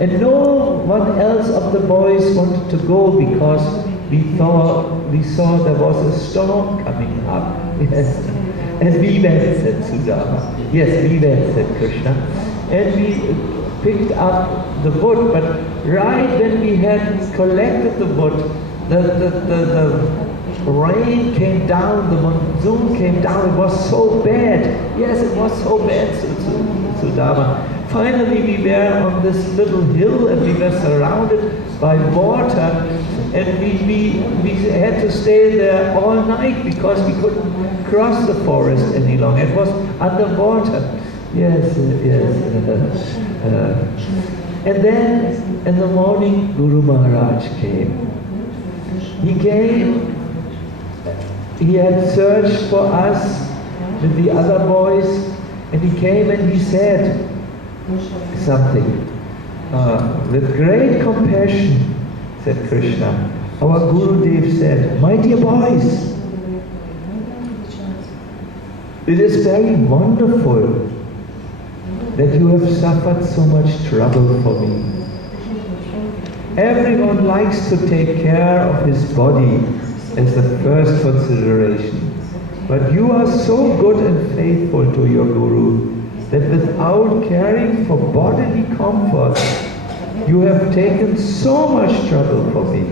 And no one else of the boys wanted to go because we saw there was a storm coming up. Yes. And we went, said Sudama. Yes, we went, said Krishna. And we picked up the wood, but right when we had collected the wood, the rain came down, the monsoon came down. It was so bad. Yes, it was so bad, Sudama. Finally, we were on this little hill and we were surrounded by water, and we had to stay there all night because we couldn't cross the forest any longer. It was underwater. Yes, yes. And then in the morning, Guru Maharaj came. He came, he had searched for us with the other boys, and he came and he said something. With great compassion, said Krishna, our Gurudev said, my dear boys, it is very wonderful that you have suffered so much trouble for me. Everyone likes to take care of his body as the first consideration. But you are so good and faithful to your Guru that without caring for bodily comfort, you have taken so much trouble for me.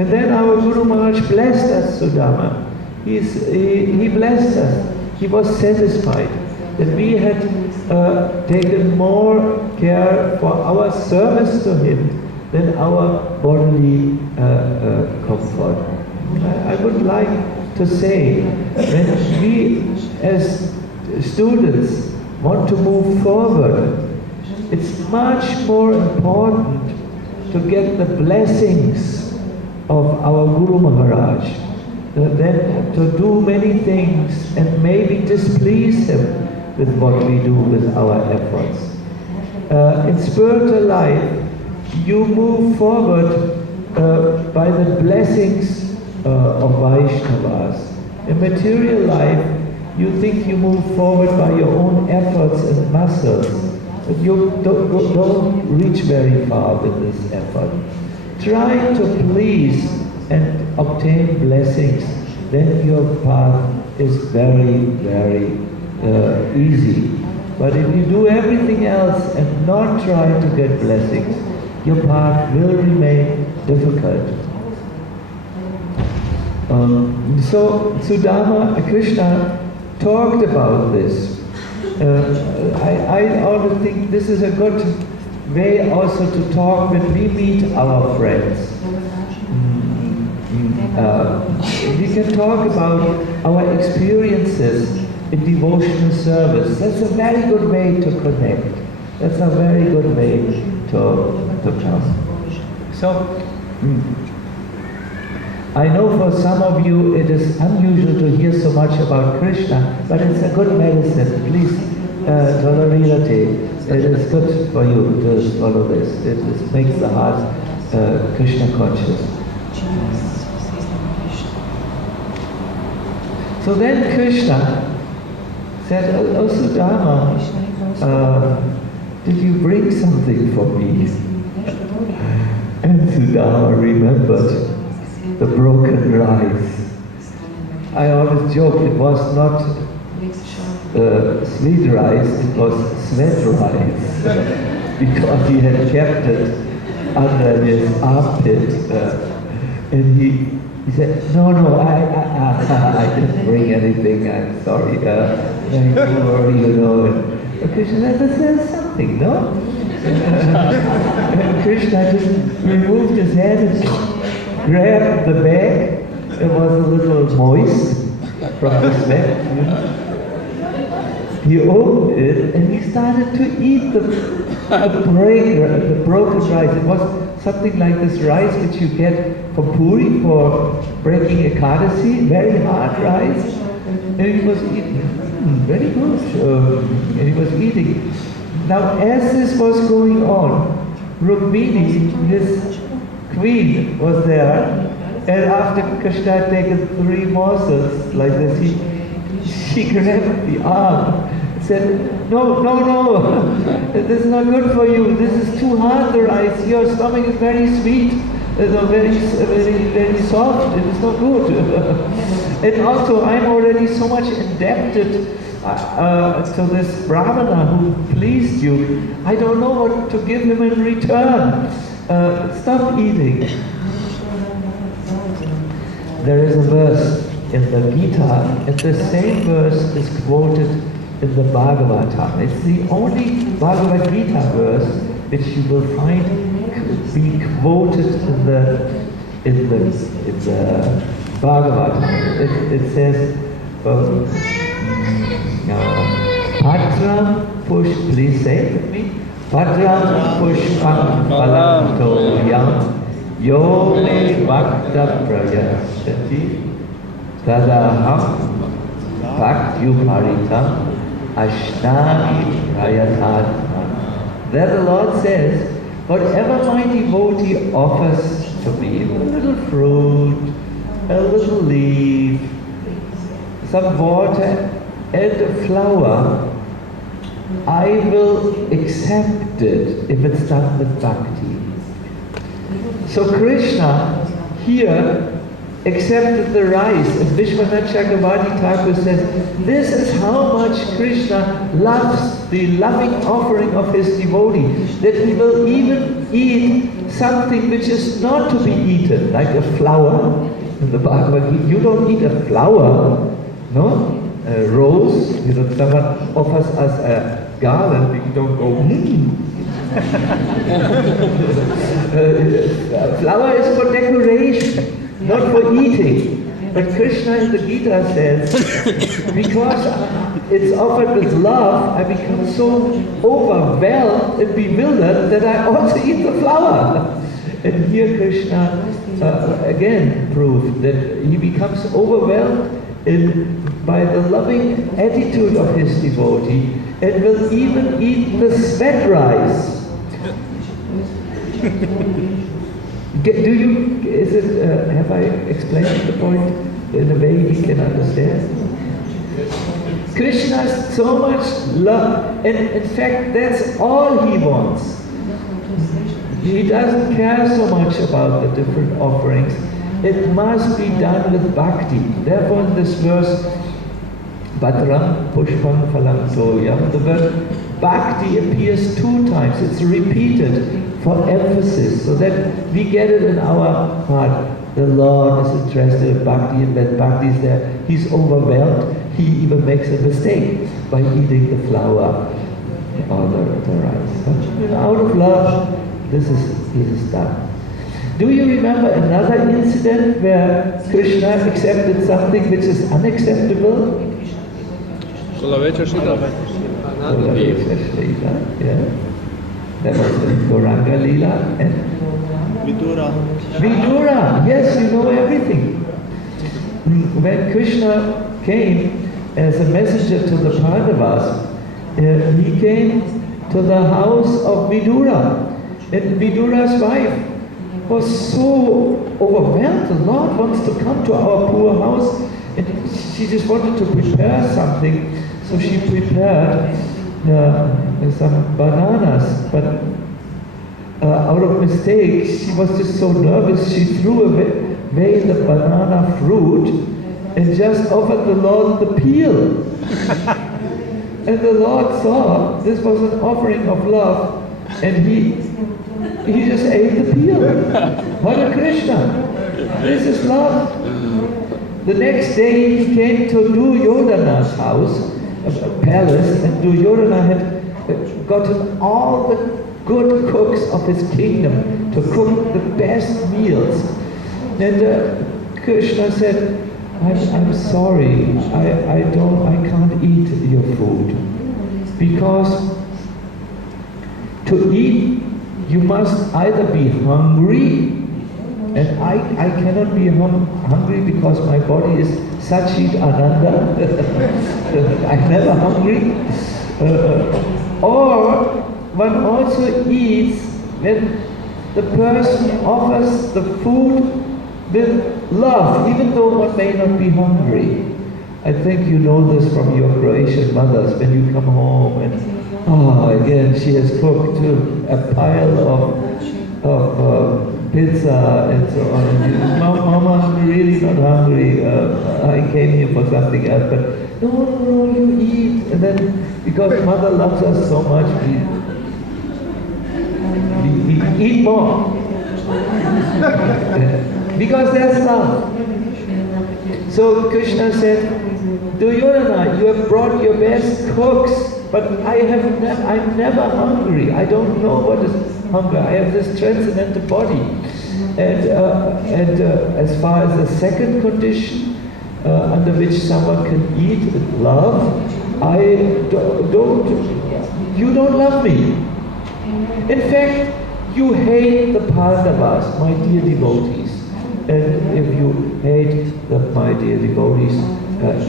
And then our Guru Maharaj blessed us, Sudama. He blessed us. He was satisfied that we had taken more care for our service to him than our bodily comfort. I would like to say, when we as students want to move forward, it's much more important to get the blessings of our Guru Maharaj than to do many things and maybe displease him with what we do with our efforts. In spiritual life, you move forward by the blessings of Vaishnavas. In material life, you think you move forward by your own efforts and muscles, but you don't reach very far with this effort. Try to please and obtain blessings, then your path is very, very easy. But if you do everything else and not try to get blessings, your path will remain difficult. So Sudama, Krishna talked about this. I also think this is a good way also to talk when we meet our friends. We can talk about our experiences in devotional service. That's a very good way to connect. That's a very good way to come. So, I know for some of you it is unusual to hear so much about Krishna, but it's a good medicine. Please tolerate it. It is good for you to follow this. It makes the heart Krishna conscious. So then Krishna said, oh Sudama, did you bring something for me? And Sudama remembered the broken rice. I always joke, it was not sweet rice, it was sweat rice, because he had kept it under his armpit. And he said, no, I didn't bring anything, I'm sorry. Don't worry, you know. And Krishna said, there's something, no? And Krishna just removed his hand and grabbed the bag. It was a little moist from the sweat, you know. He opened it and he started to eat the broken rice. It was something like this rice which you get for puri, for breaking Ekadasi, very hard rice. And he was eating, very good, and he was eating. Now as this was going on, Rukmini, his queen, was there, and after Krishna had taken 3 morsels like this, she grabbed the arm and said, no, this is not good for you, this is too hard, the rice, your stomach is very sweet, very soft, it is not good. And also I'm already so much indebted to this Brahmana who pleased you, I don't know what to give him in return. Stop eating. There is a verse in the Gita, and the same verse is quoted in the Bhagavatam. It's the only Bhagavad Gita verse which you will find being quoted in the Bhagavatam. It says, Patram push, please say it with me. Patram pushpam phalam yam yo me bhakta prayasati tadaham bhaktuparitam ashnami prayatatma. There the Lord says, whatever my devotee offers to me, a little fruit, a little leaf, some water and a flower, I will accept it if it's done with bhakti. So Krishna here accepted the rice, and Vishwanath Chakravarti Thakur says, this is how much Krishna loves the loving offering of his devotee, that he will even eat something which is not to be eaten, like a flower. In the Bhagavad Gita, you don't eat a flower, no? A rose, someone offers us a garland, we don't go, flower is for decoration, not for eating. But Krishna in the Gita says, because it's offered with love, I become so overwhelmed and bewildered that I also eat the flower. And here Krishna again proved that he becomes overwhelmed by the loving attitude of his devotee, and will even eat the sweat rice. Have I explained the point in a way he can understand? Krishna has so much love, and in fact that's all he wants. He doesn't care so much about the different offerings. It must be done with bhakti. Therefore in this verse, Bhatram Pushpam Phalam Toyam, the word bhakti appears 2 times. It's repeated for emphasis, so that we get it in our heart. The Lord is interested in bhakti, and when bhakti is there, he's overwhelmed. He even makes a mistake by eating the flower or the rice. But out of love, this is done. Do you remember another incident where Krishna accepted something which is unacceptable? Yeah. That was the Gauranga Leela and Vidura. Yes, you know everything. When Krishna came as a messenger to the Pandavas, he came to the house of Vidura, and Vidura's wife was so overwhelmed. The Lord wants to come to our poor house, and she just wanted to prepare something, so she prepared some bananas, but out of mistake, she was just so nervous, she threw away the banana fruit and just offered the Lord the peel. And the Lord saw this was an offering of love, and he just ate the peel. Hare Krishna, this is love. The next day he came to Duryodhana's house, a palace, and Duryodhana had gotten all the good cooks of his kingdom to cook the best meals. And Krishna said, I'm sorry, I can't eat your food, because to eat you must either be hungry, and I cannot be hungry because my body is Sacinandana. I'm never hungry. Or one also eats when the person offers the food with love, even though one may not be hungry. I think you know this from your Croatian mothers when you come home and again she has cooked a pile of pizza and so on. And you, Mama, I'm really not hungry. I came here for something else. But no, you eat. And then because Mother loves us so much, we eat more. Because there's love. So Krishna said, Duryodhana, you have brought your best cooks, but I'm never hungry. I don't know what is hunger. I have this transcendental body. And as far as the second condition, under which someone can eat with love, you don't love me. In fact, you hate the Pandavas, my dear devotees. And if you hate my dear devotees,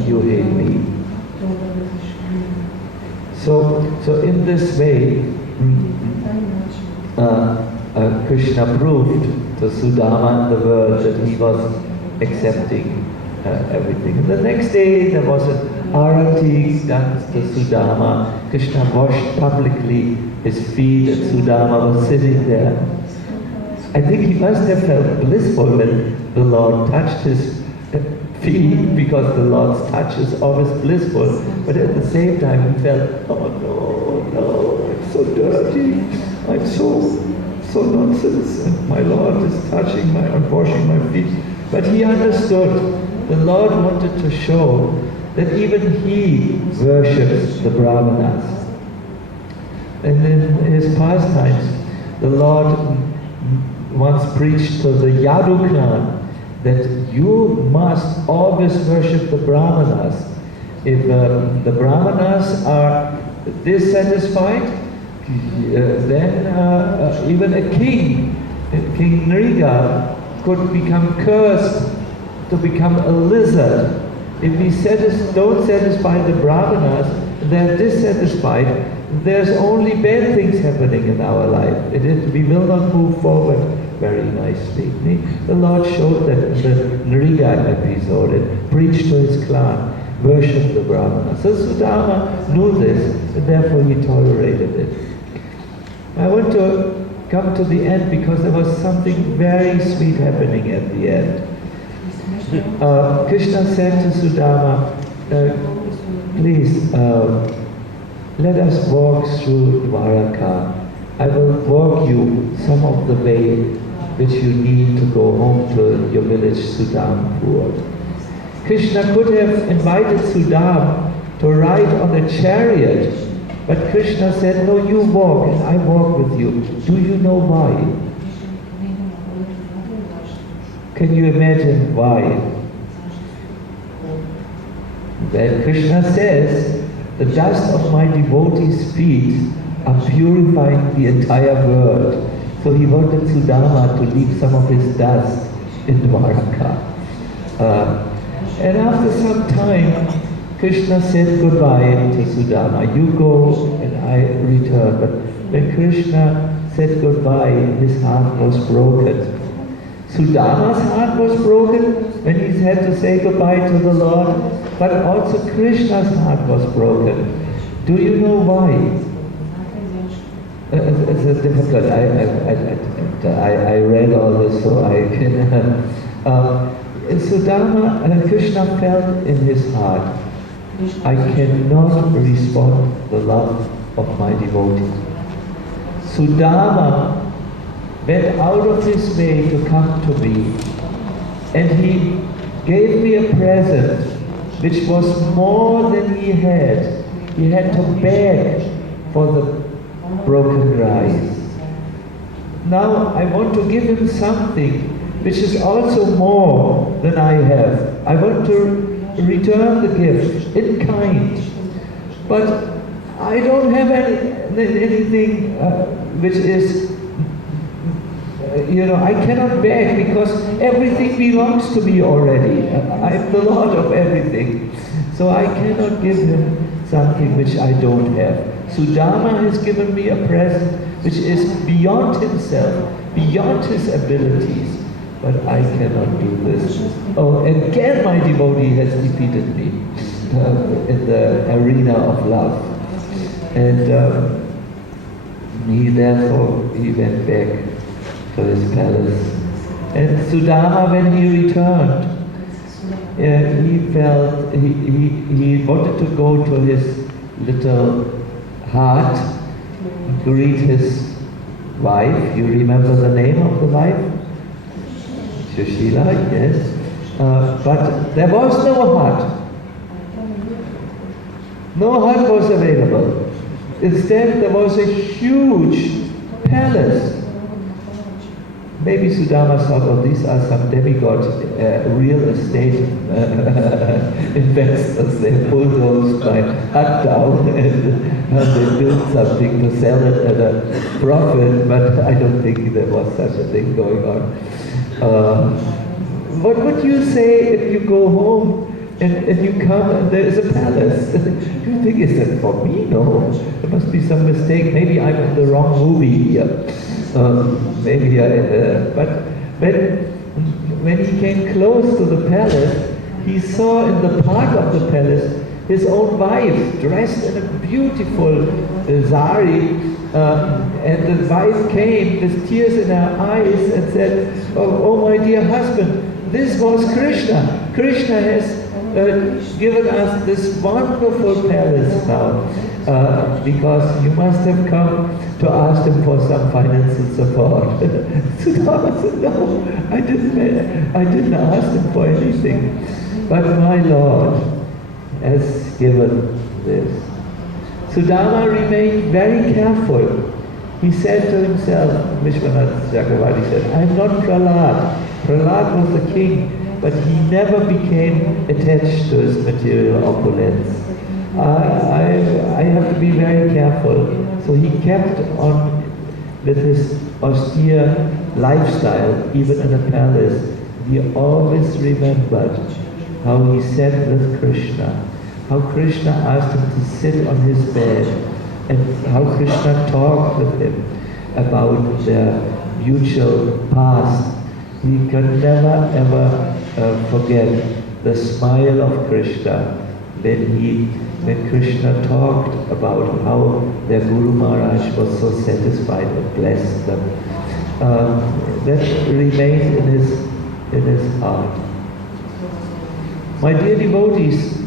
you hate me. So in this way, Krishna proved to Sudama the world that he was accepting everything. And the next day there was an arati done to Sudama. Krishna washed publicly his feet and Sudama was sitting there. I think he must have felt blissful when the Lord touched his feet, because the Lord's touch is always blissful, but at the same time he felt, oh no, I'm so dirty, I'm so nonsense, and my Lord is touching and washing my feet. But he understood, the Lord wanted to show that even he worships the Brahmanas. And in his pastimes, the Lord once preached to the Yadu clan that you must always worship the Brahmanas. If the Brahmanas are dissatisfied, then even a king, King Nriga, could become cursed to become a lizard. If we don't satisfy the Brahmanas, they're dissatisfied, there's only bad things happening in our life. We will not move forward very nicely. The Lord showed that in the Nriga episode and preached to his clan, worship the Brahmanas. So Sudama knew this, and therefore he tolerated it. I want to come to the end because there was something very sweet happening at the end. Krishna said to Sudama, please, let us walk through Dwaraka. I will walk you some of the way which you need to go home to your village Sudampur. Krishna could have invited Sudam to ride on a chariot, but Krishna said, no, you walk and I walk with you. Do you know why? Can you imagine why? Then Krishna says, the dust of my devotees' feet are purifying the entire world. So he wanted Sudama to leave some of his dust in Dwaraka. And after some time, Krishna said goodbye to Sudama. You go and I return. But when Krishna said goodbye, his heart was broken. Sudama's heart was broken when he had to say goodbye to the Lord, but also Krishna's heart was broken. Do you know why? It's difficult. I read all this, so I can. Sudama and Krishna felt in his heart, I cannot respond the love of my devotee. Sudama went out of his way to come to me, and he gave me a present which was more than he had. He had to beg for the broken rice. Now I want to give him something which is also more than I have. I want to return the gift in kind. But I don't have anything which is I cannot beg because everything belongs to me already. I'm the Lord of everything. So I cannot give him something which I don't have. Sudama has given me a present which is beyond himself, beyond his abilities. But I cannot do this. Oh, again my devotee has defeated me in the arena of love. And he went back to his palace. And Sudama, when he returned, he felt, he wanted to go to his little hut, greet his wife. You remember the name of the wife? Sushila, yes. But there was no hut. No hut was available. Instead, there was a huge palace. Maybe Sudama thought, oh, these are some demigod real estate investors. They bulldozed my hut down and they built something to sell it at a profit, but I don't think there was such a thing going on. What would you say if you go home and you come and there is a palace? You think, is that for me? No, there must be some mistake. Maybe I'm in the wrong movie here. But when he came close to the palace, he saw in the park of the palace his own wife dressed in a beautiful sari, and the wife came with tears in her eyes and said, oh my dear husband, this was Krishna. Krishna has given us this wonderful palace now, because you must have come to ask him for some financial support. Sudama said, no, I didn't ask him for anything, but my Lord has given this. Sudama remained very careful. He said to himself, Vishwanath Chakravarti said, I am not Prahlad. Prahlad was the king, but he never became attached to his material opulence. I have to be very careful. So he kept on with his austere lifestyle, even in a palace. He always remembered how he sat with Krishna, how Krishna asked him to sit on his bed, and how Krishna talked with him about their mutual past. He could never ever forget the smile of Krishna when Krishna talked about how their Guru Maharaj was so satisfied and blessed them. That remained in his heart. My dear devotees,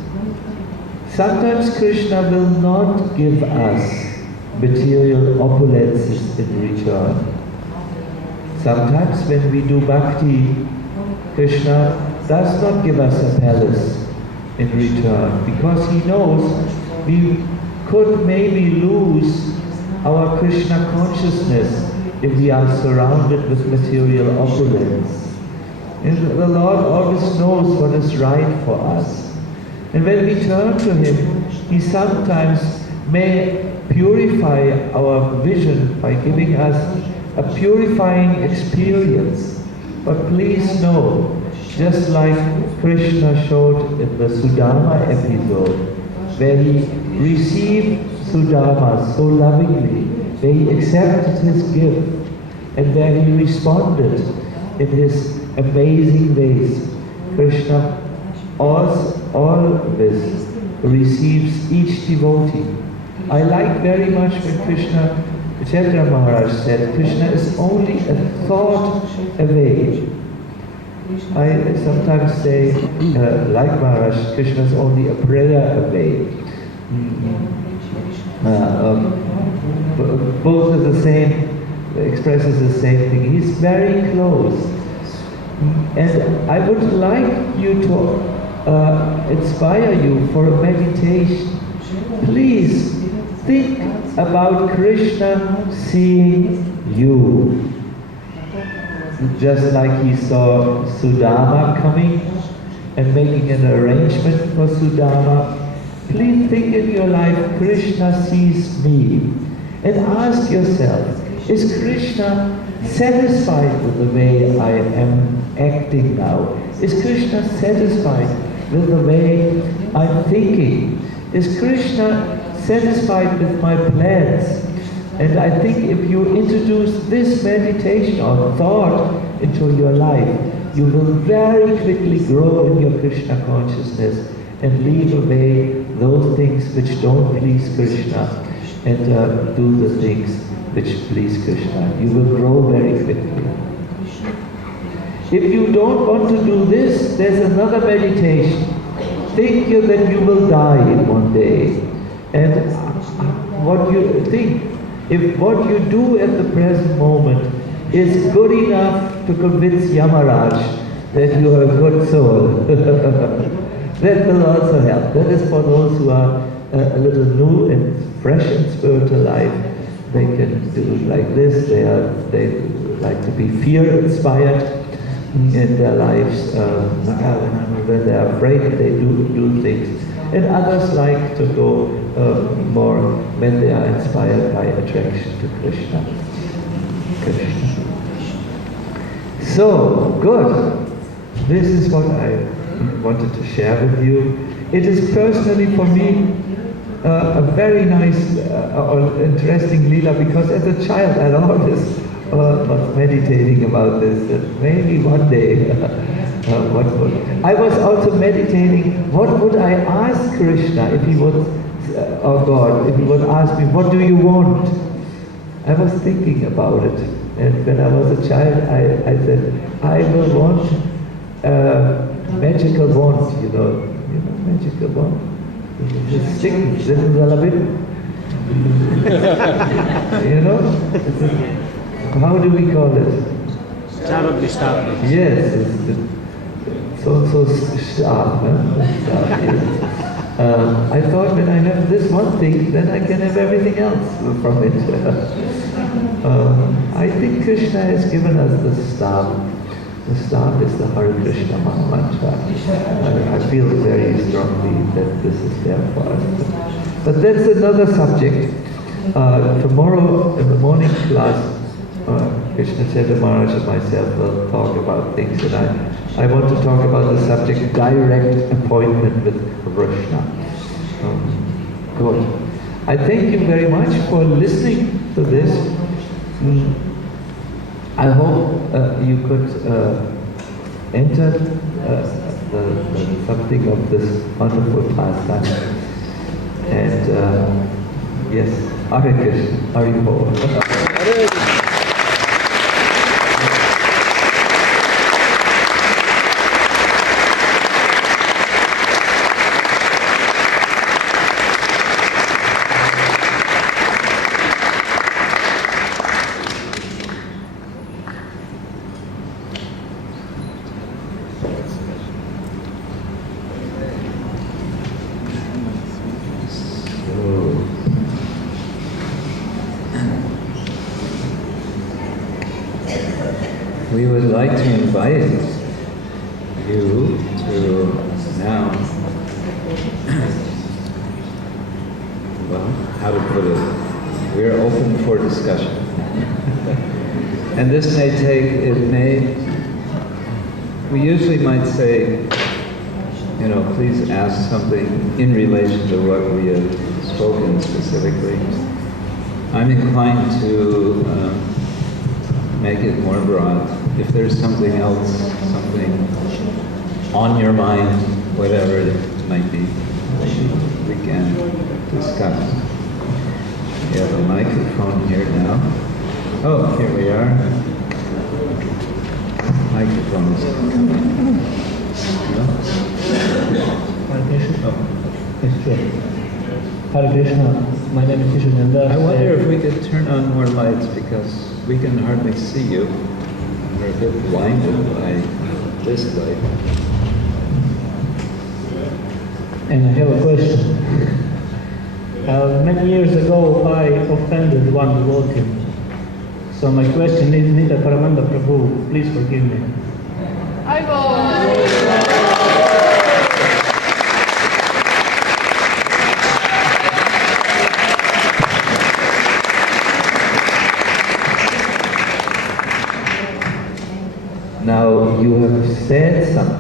sometimes Krishna will not give us material opulences in return. Sometimes when we do bhakti, Krishna does not give us a palace in return, because he knows we could maybe lose our Krishna consciousness if we are surrounded with material opulence. And the Lord always knows what is right for us. And when we turn to him, he sometimes may purify our vision by giving us a purifying experience. But please know, just like Krishna showed in the Sudama episode, where he received Sudama so lovingly, where he accepted his gift, and where he responded in his amazing ways, Krishna always receives each devotee. I like very much when Krishna Kshetra Maharaj said, Krishna is only a thought away. I sometimes say, like Maharaj, Krishna is only a prayer away. Both are the same, expresses the same thing. He's very close. And I would like you to inspire you for a meditation. Please think about Krishna seeing you. Just like he saw Sudama coming and making an arrangement for Sudama, please think in your life, Krishna sees me. And ask yourself, is Krishna satisfied with the way I am acting now? Is Krishna satisfied with the way I'm thinking? Is Krishna satisfied with my plans? And I think if you introduce this meditation or thought into your life, you will very quickly grow in your Krishna consciousness and leave away those things which don't please Krishna and do the things which please Krishna. You will grow very quickly. If you don't want to do this, there's another meditation. Think that you will die in one day. And what you think, if what you do at the present moment is good enough to convince Yamaraj that you are a good soul, that will also help. That is for those who are a little new and fresh in spiritual life. They can do it like this. They like to be fear-inspired in their lives. When they are afraid, they do things. And others like to go more when they are inspired by attraction to Krishna. So, good. This is what I wanted to share with you. It is personally for me a very nice or interesting Leela, because as a child I always was meditating about this, that maybe one day I was also meditating, what would I ask Krishna if he would, or God, if he would ask me, what do you want? I was thinking about it, and when I was a child I said, I will want magical wand, you know magical wand. Stick, how do we call it? Yes, it's so sharp. Sharp, yes. I thought when I have this one thing, then I can have everything else from it. I think Krishna has given us the staff. The staff is the Hare Krishna Mantra. I feel very strongly that this is there for us. But that's another subject. Tomorrow in the morning class, Krishna Kshetra Maharaj and myself will talk about things, and I want to talk about the subject direct appointment with Krishna. Good. I thank you very much for listening to this. I hope you could enter something of this wonderful pastime. And yes, Hare Krishna, Hare Bol. We would like to invite you to now, well, how to put it, we're open for discussion. And this we usually might say, please ask something in relation to what we have spoken specifically. I'm inclined to make it more broad. If there's something else, something on your mind, whatever it might be, we can discuss. We have a microphone here now. Oh, here we are. Microphone is coming. Hare Krishna, my name is Sacinandana. I wonder if we could turn on more lights, because we can hardly see you. We're a bit blinded by this light. And I have a question. Many years ago, I offended one devotee. So my question is, Nita Paramanda Prabhu, please forgive me. I will.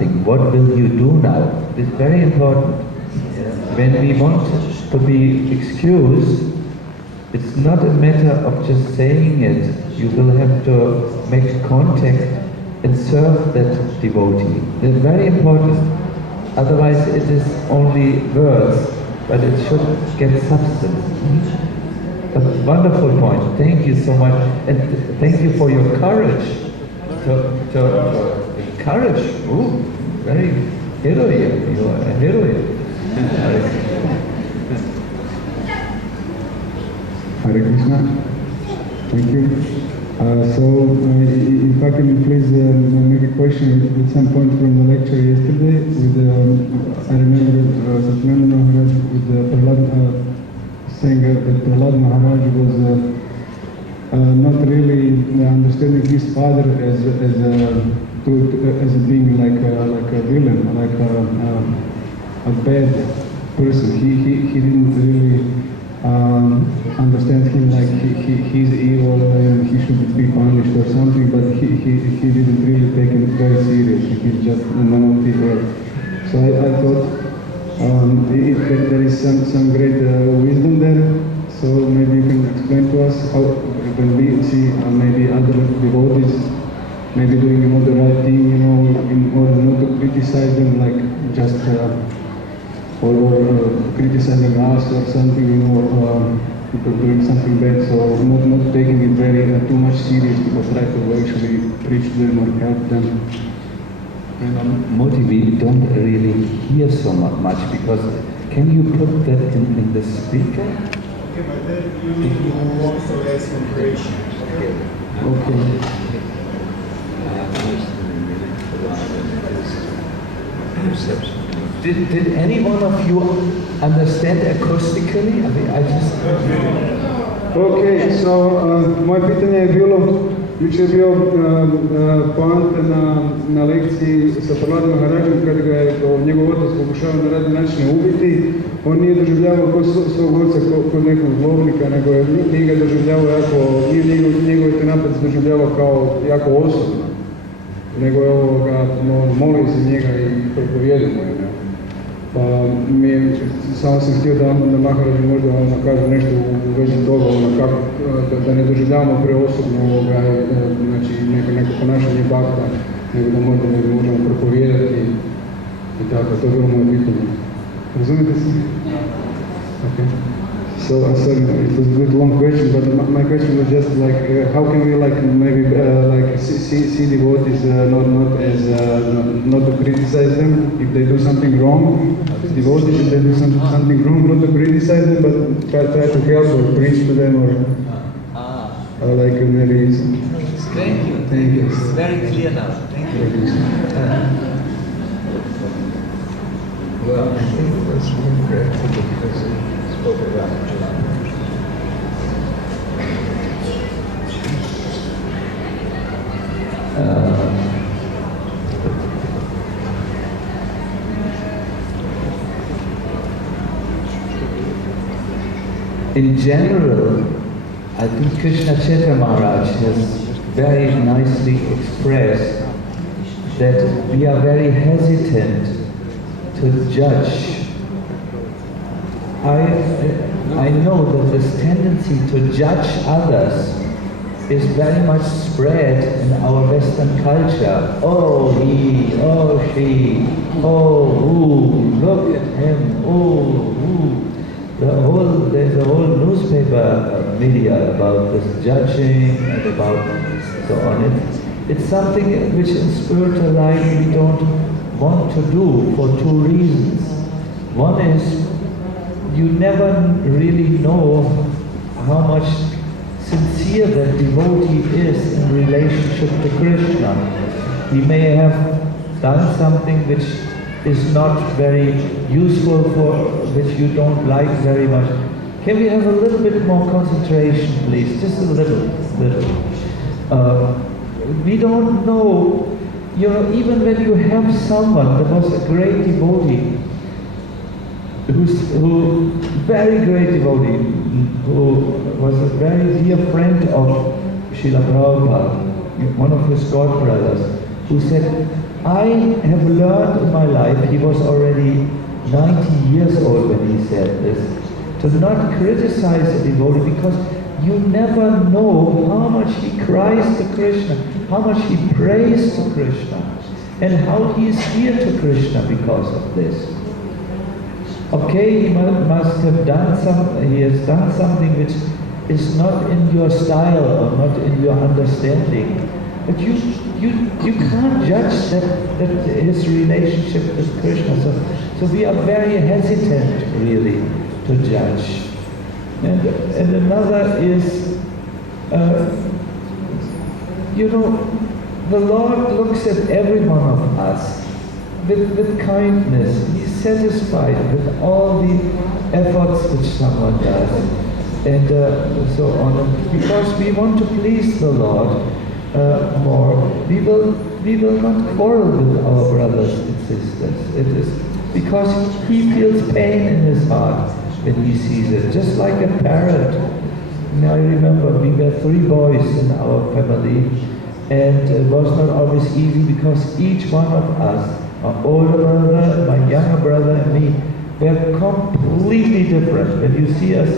something. What will you do now? It's very important. When we want to be excused, it's not a matter of just saying it. You will have to make contact and serve that devotee. It's very important. Otherwise it is only words, but it should get substance. A wonderful point. Thank you so much. And thank you for your courage. Courage. Ooh, very heroic. You are a heroine. Hare Krishna. Thank you. If I can please make a question at some point from the lecture yesterday, I remember Sacinandana Maharaj with Prahlad saying that Prahlad Maharaj was not really understanding his father as being like a villain, like a bad person. He didn't really understand him like he's evil and he should be punished or something, but he didn't really take him very seriously. He's just a normal people. So I thought there is some great wisdom there. So maybe you can explain to us how when we see maybe other devotees maybe doing the right thing, in order not to criticize them, like just or criticizing us or something, people doing something bad, so not taking it very too much seriously, but try to actually preach to them or help them. Moti, we don't really hear so much because can you put that in the speaker? Okay, but then you also ask in Croatian. Okay. Did any one of you understand acoustically? I mean, I just... Okay, so moje pitanje je bilo, jučer je bio poanta na lekciji sa Prahladom Maharajom kada ga je njegov otac pokušao na razne načine ubiti. On nije doživljavao kao svog oca kod nekog zlobnika, nego nije ga doživljavao njegov te napad doživljavao kao jako osobno, nego je molio se njega i propovijedio mu je. Pa samo sam htio da Maharađu možda kaže nešto u vezi toga, da ne doživljavamo preosobno znači neko ponašanje bakta, nego da možda ne možemo propovijedati i tako, to je bilo moje pitanje. Razumijete se? Okay. So, sorry, it was a good long question, but my question was just like, how can we maybe see devotees not as not to criticize them if they do something wrong. Devotees, if they do something wrong, not to criticize them, but try to help or preach to them or like maybe. Thank you. Thank you. It's very clear now. Thank you. Well, I think it was incorrect because we spoke about in general, I think Krishna Kshetra Maharaj has very nicely expressed that we are very hesitant to judge. I know that this tendency to judge others is very much spread in our Western culture. Oh, he, oh, she, oh, ooh, look at him, oh, ooh. There's a whole newspaper media about this judging and about so on. It's something which in spiritual life we don't want to do for two reasons. One is you never really know how much sincere that devotee is in relationship to Krishna. He may have done something which is not very useful, which you don't like very much. Can we have a little bit more concentration, please? Just a little. We don't know, even when you have someone, there was a great devotee, very great devotee, who was a very dear friend of Srila Prabhupada, one of his godbrothers, who said, I have learned in my life, he was already 90 years old when he said this, to not criticize a devotee, because you never know how much he cries to Krishna, how much he prays to Krishna, and how he is dear to Krishna because of this. Okay, he must have done he has done something which is not in your style or not in your understanding. But you can't judge that his relationship with Krishna. So we are very hesitant, really, to judge. And another is, the Lord looks at every one of us with kindness. He's satisfied with all the efforts which someone does, and so on. And because we want to please the Lord more, we will not quarrel with our brothers and sisters. It is because he feels pain in his heart when he sees it, just like a parent. I remember we were 3 boys in our family, and it was not always easy because each one of us, my older brother, my younger brother, and me, were completely different. When you see us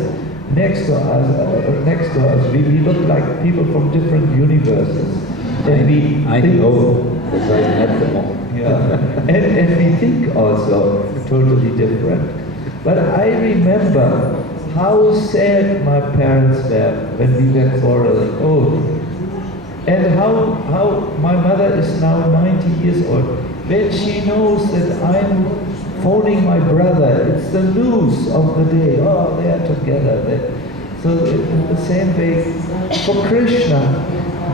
next to us, we look like people from different universes. And I know, because I met them all. Yeah, and we think also totally different. But I remember how sad my parents were when we were quarreling. Oh, and how my mother is now 90 years old. When she knows that I'm phoning my brother, it's the news of the day. Oh, they are together. So in the same way, for Krishna,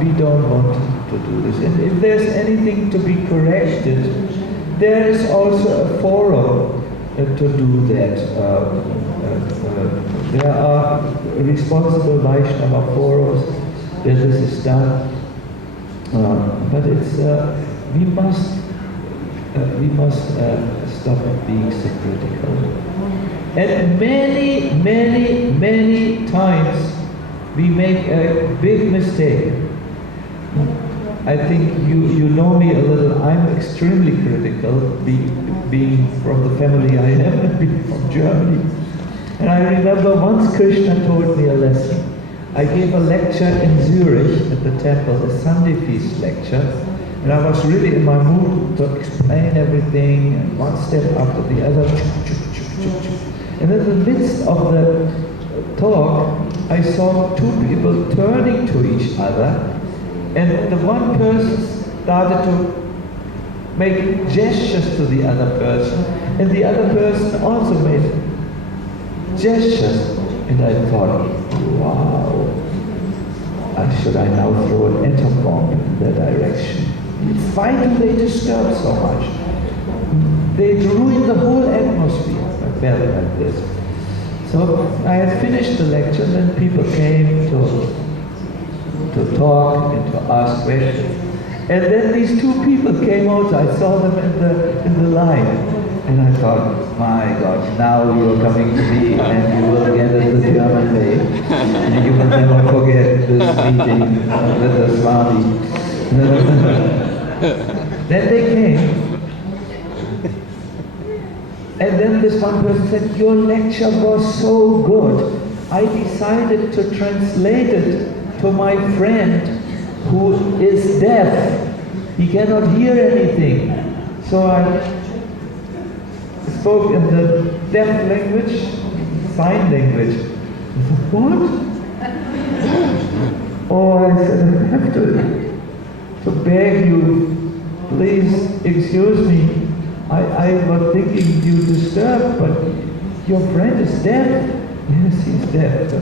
we don't want to do this. And if there's anything to be corrected, there is also a forum to do that. There are responsible Vaishnava forums where this is done. But it's we must stop being so critical. And many times we make a big mistake. I think you know me a little. I'm extremely critical, being from the family I am, being from Germany. And I remember once Krishna told me a lesson. I gave a lecture in Zurich at the temple, a Sunday feast lecture, and I was really in my mood to explain everything, and one step after the other. And in the midst of the talk, I saw 2 people turning to each other, and the one person started to make gestures to the other person, and the other person also made gestures. And I thought, wow, should I now throw an atom bomb in their direction? Why do they disturb so much? They ruin the whole atmosphere. I felt like this. So I had finished the lecture, and then people came to talk and to ask questions. And then these 2 people came out. I saw them in the line. And I thought, my God, now you are coming to me and you will get it the German way. And you will never forget this meeting with the Swami. Then they came. And then this one person said, your lecture was so good. I decided to translate it to my friend who is deaf. He cannot hear anything. So I spoke in the deaf language, sign language. What? Oh, I said, I have to beg you, please excuse me. I was thinking you disturbed, but your friend is deaf. Yes, he's deaf.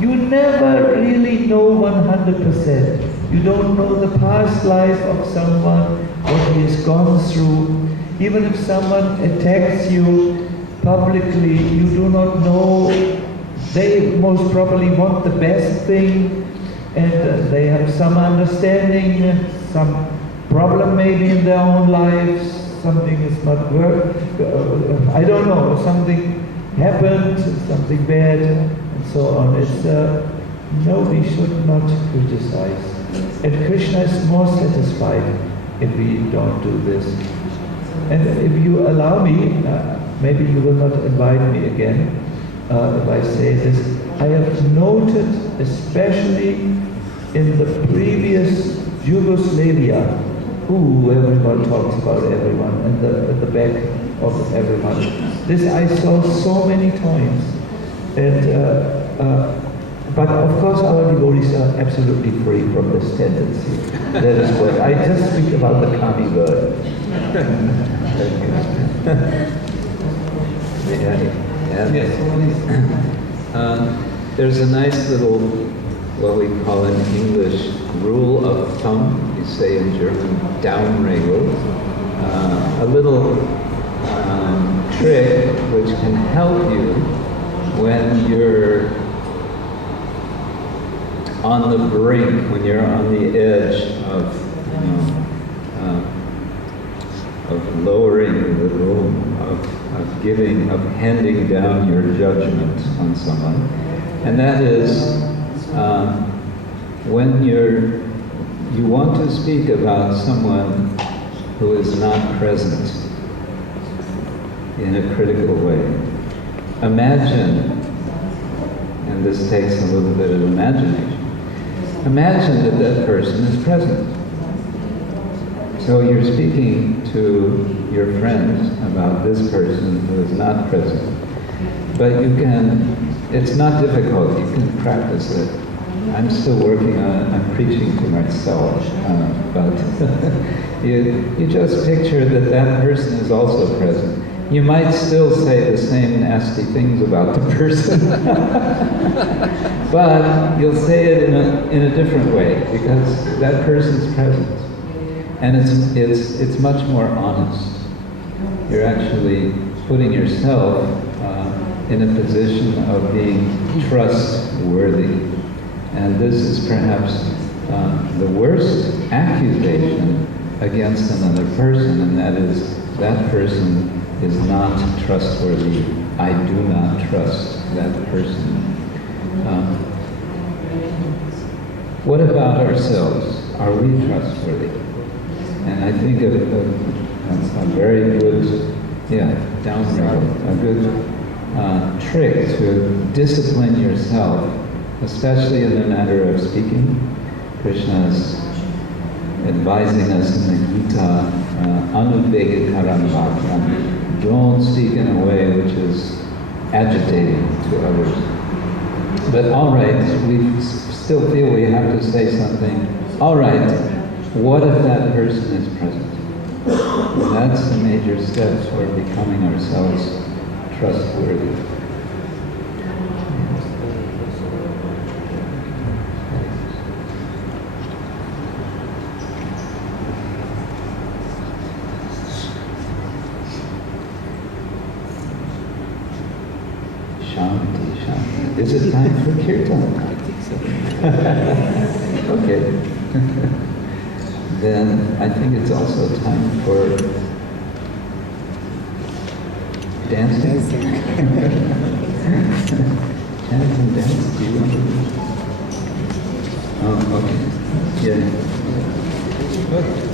You never really know 100%. You don't know the past life of someone, what he has gone through. Even if someone attacks you publicly, you do not know. They most probably want the best thing, and they have some understanding, some problem maybe in their own lives, something is not work. I don't know, something happened, something bad, and so on. It's no, we should not criticize. And Krishna is more satisfied if we don't do this. And if you allow me, maybe you will not invite me again if I say this. I have noted, especially in the previous Yugoslavia, everyone talks about everyone, and at the back of everyone. This I saw so many times. And, but of course our devotees are absolutely free from this tendency. That is what I just speak about the Kami world. Yes. There's a nice little, what we call in English, rule of thumb. You say in German, Daumenregel. A little trick which can help you when you're on the brink, when you're on the edge of, of lowering the room, of giving, of handing down your judgment on someone. And that is when you want to speak about someone who is not present in a critical way. Imagine, and this takes a little bit of imagination, imagine that that person is present. So you're speaking to your friends about this person who is not present. But you can, it's not difficult, you can practice it. I'm still working on it, I'm preaching to myself, but you just picture that that person is also present. You might still say the same nasty things about the person, but you'll say it in a different way because that person's present. And it's much more honest. You're actually putting yourself in a position of being trustworthy. And this is perhaps the worst accusation against another person, and that is, that person is not trustworthy. I do not trust that person. What about ourselves? Are we trustworthy? And I think a very good, downright, a good trick to discipline yourself, especially in the matter of speaking. Krishna is advising us in the Gita, anudvegakaram vakyam. Don't speak in a way which is agitating to others. But all right, we still feel we have to say something. All right, what if that person is present? Well, that's the major step toward becoming ourselves trustworthy. Shanti, Shanti. Is it time for kirtan? I think so. Okay. Then I think it's also time for dancing. Chant and dance. Do you want to? Oh, okay. Yeah. Good.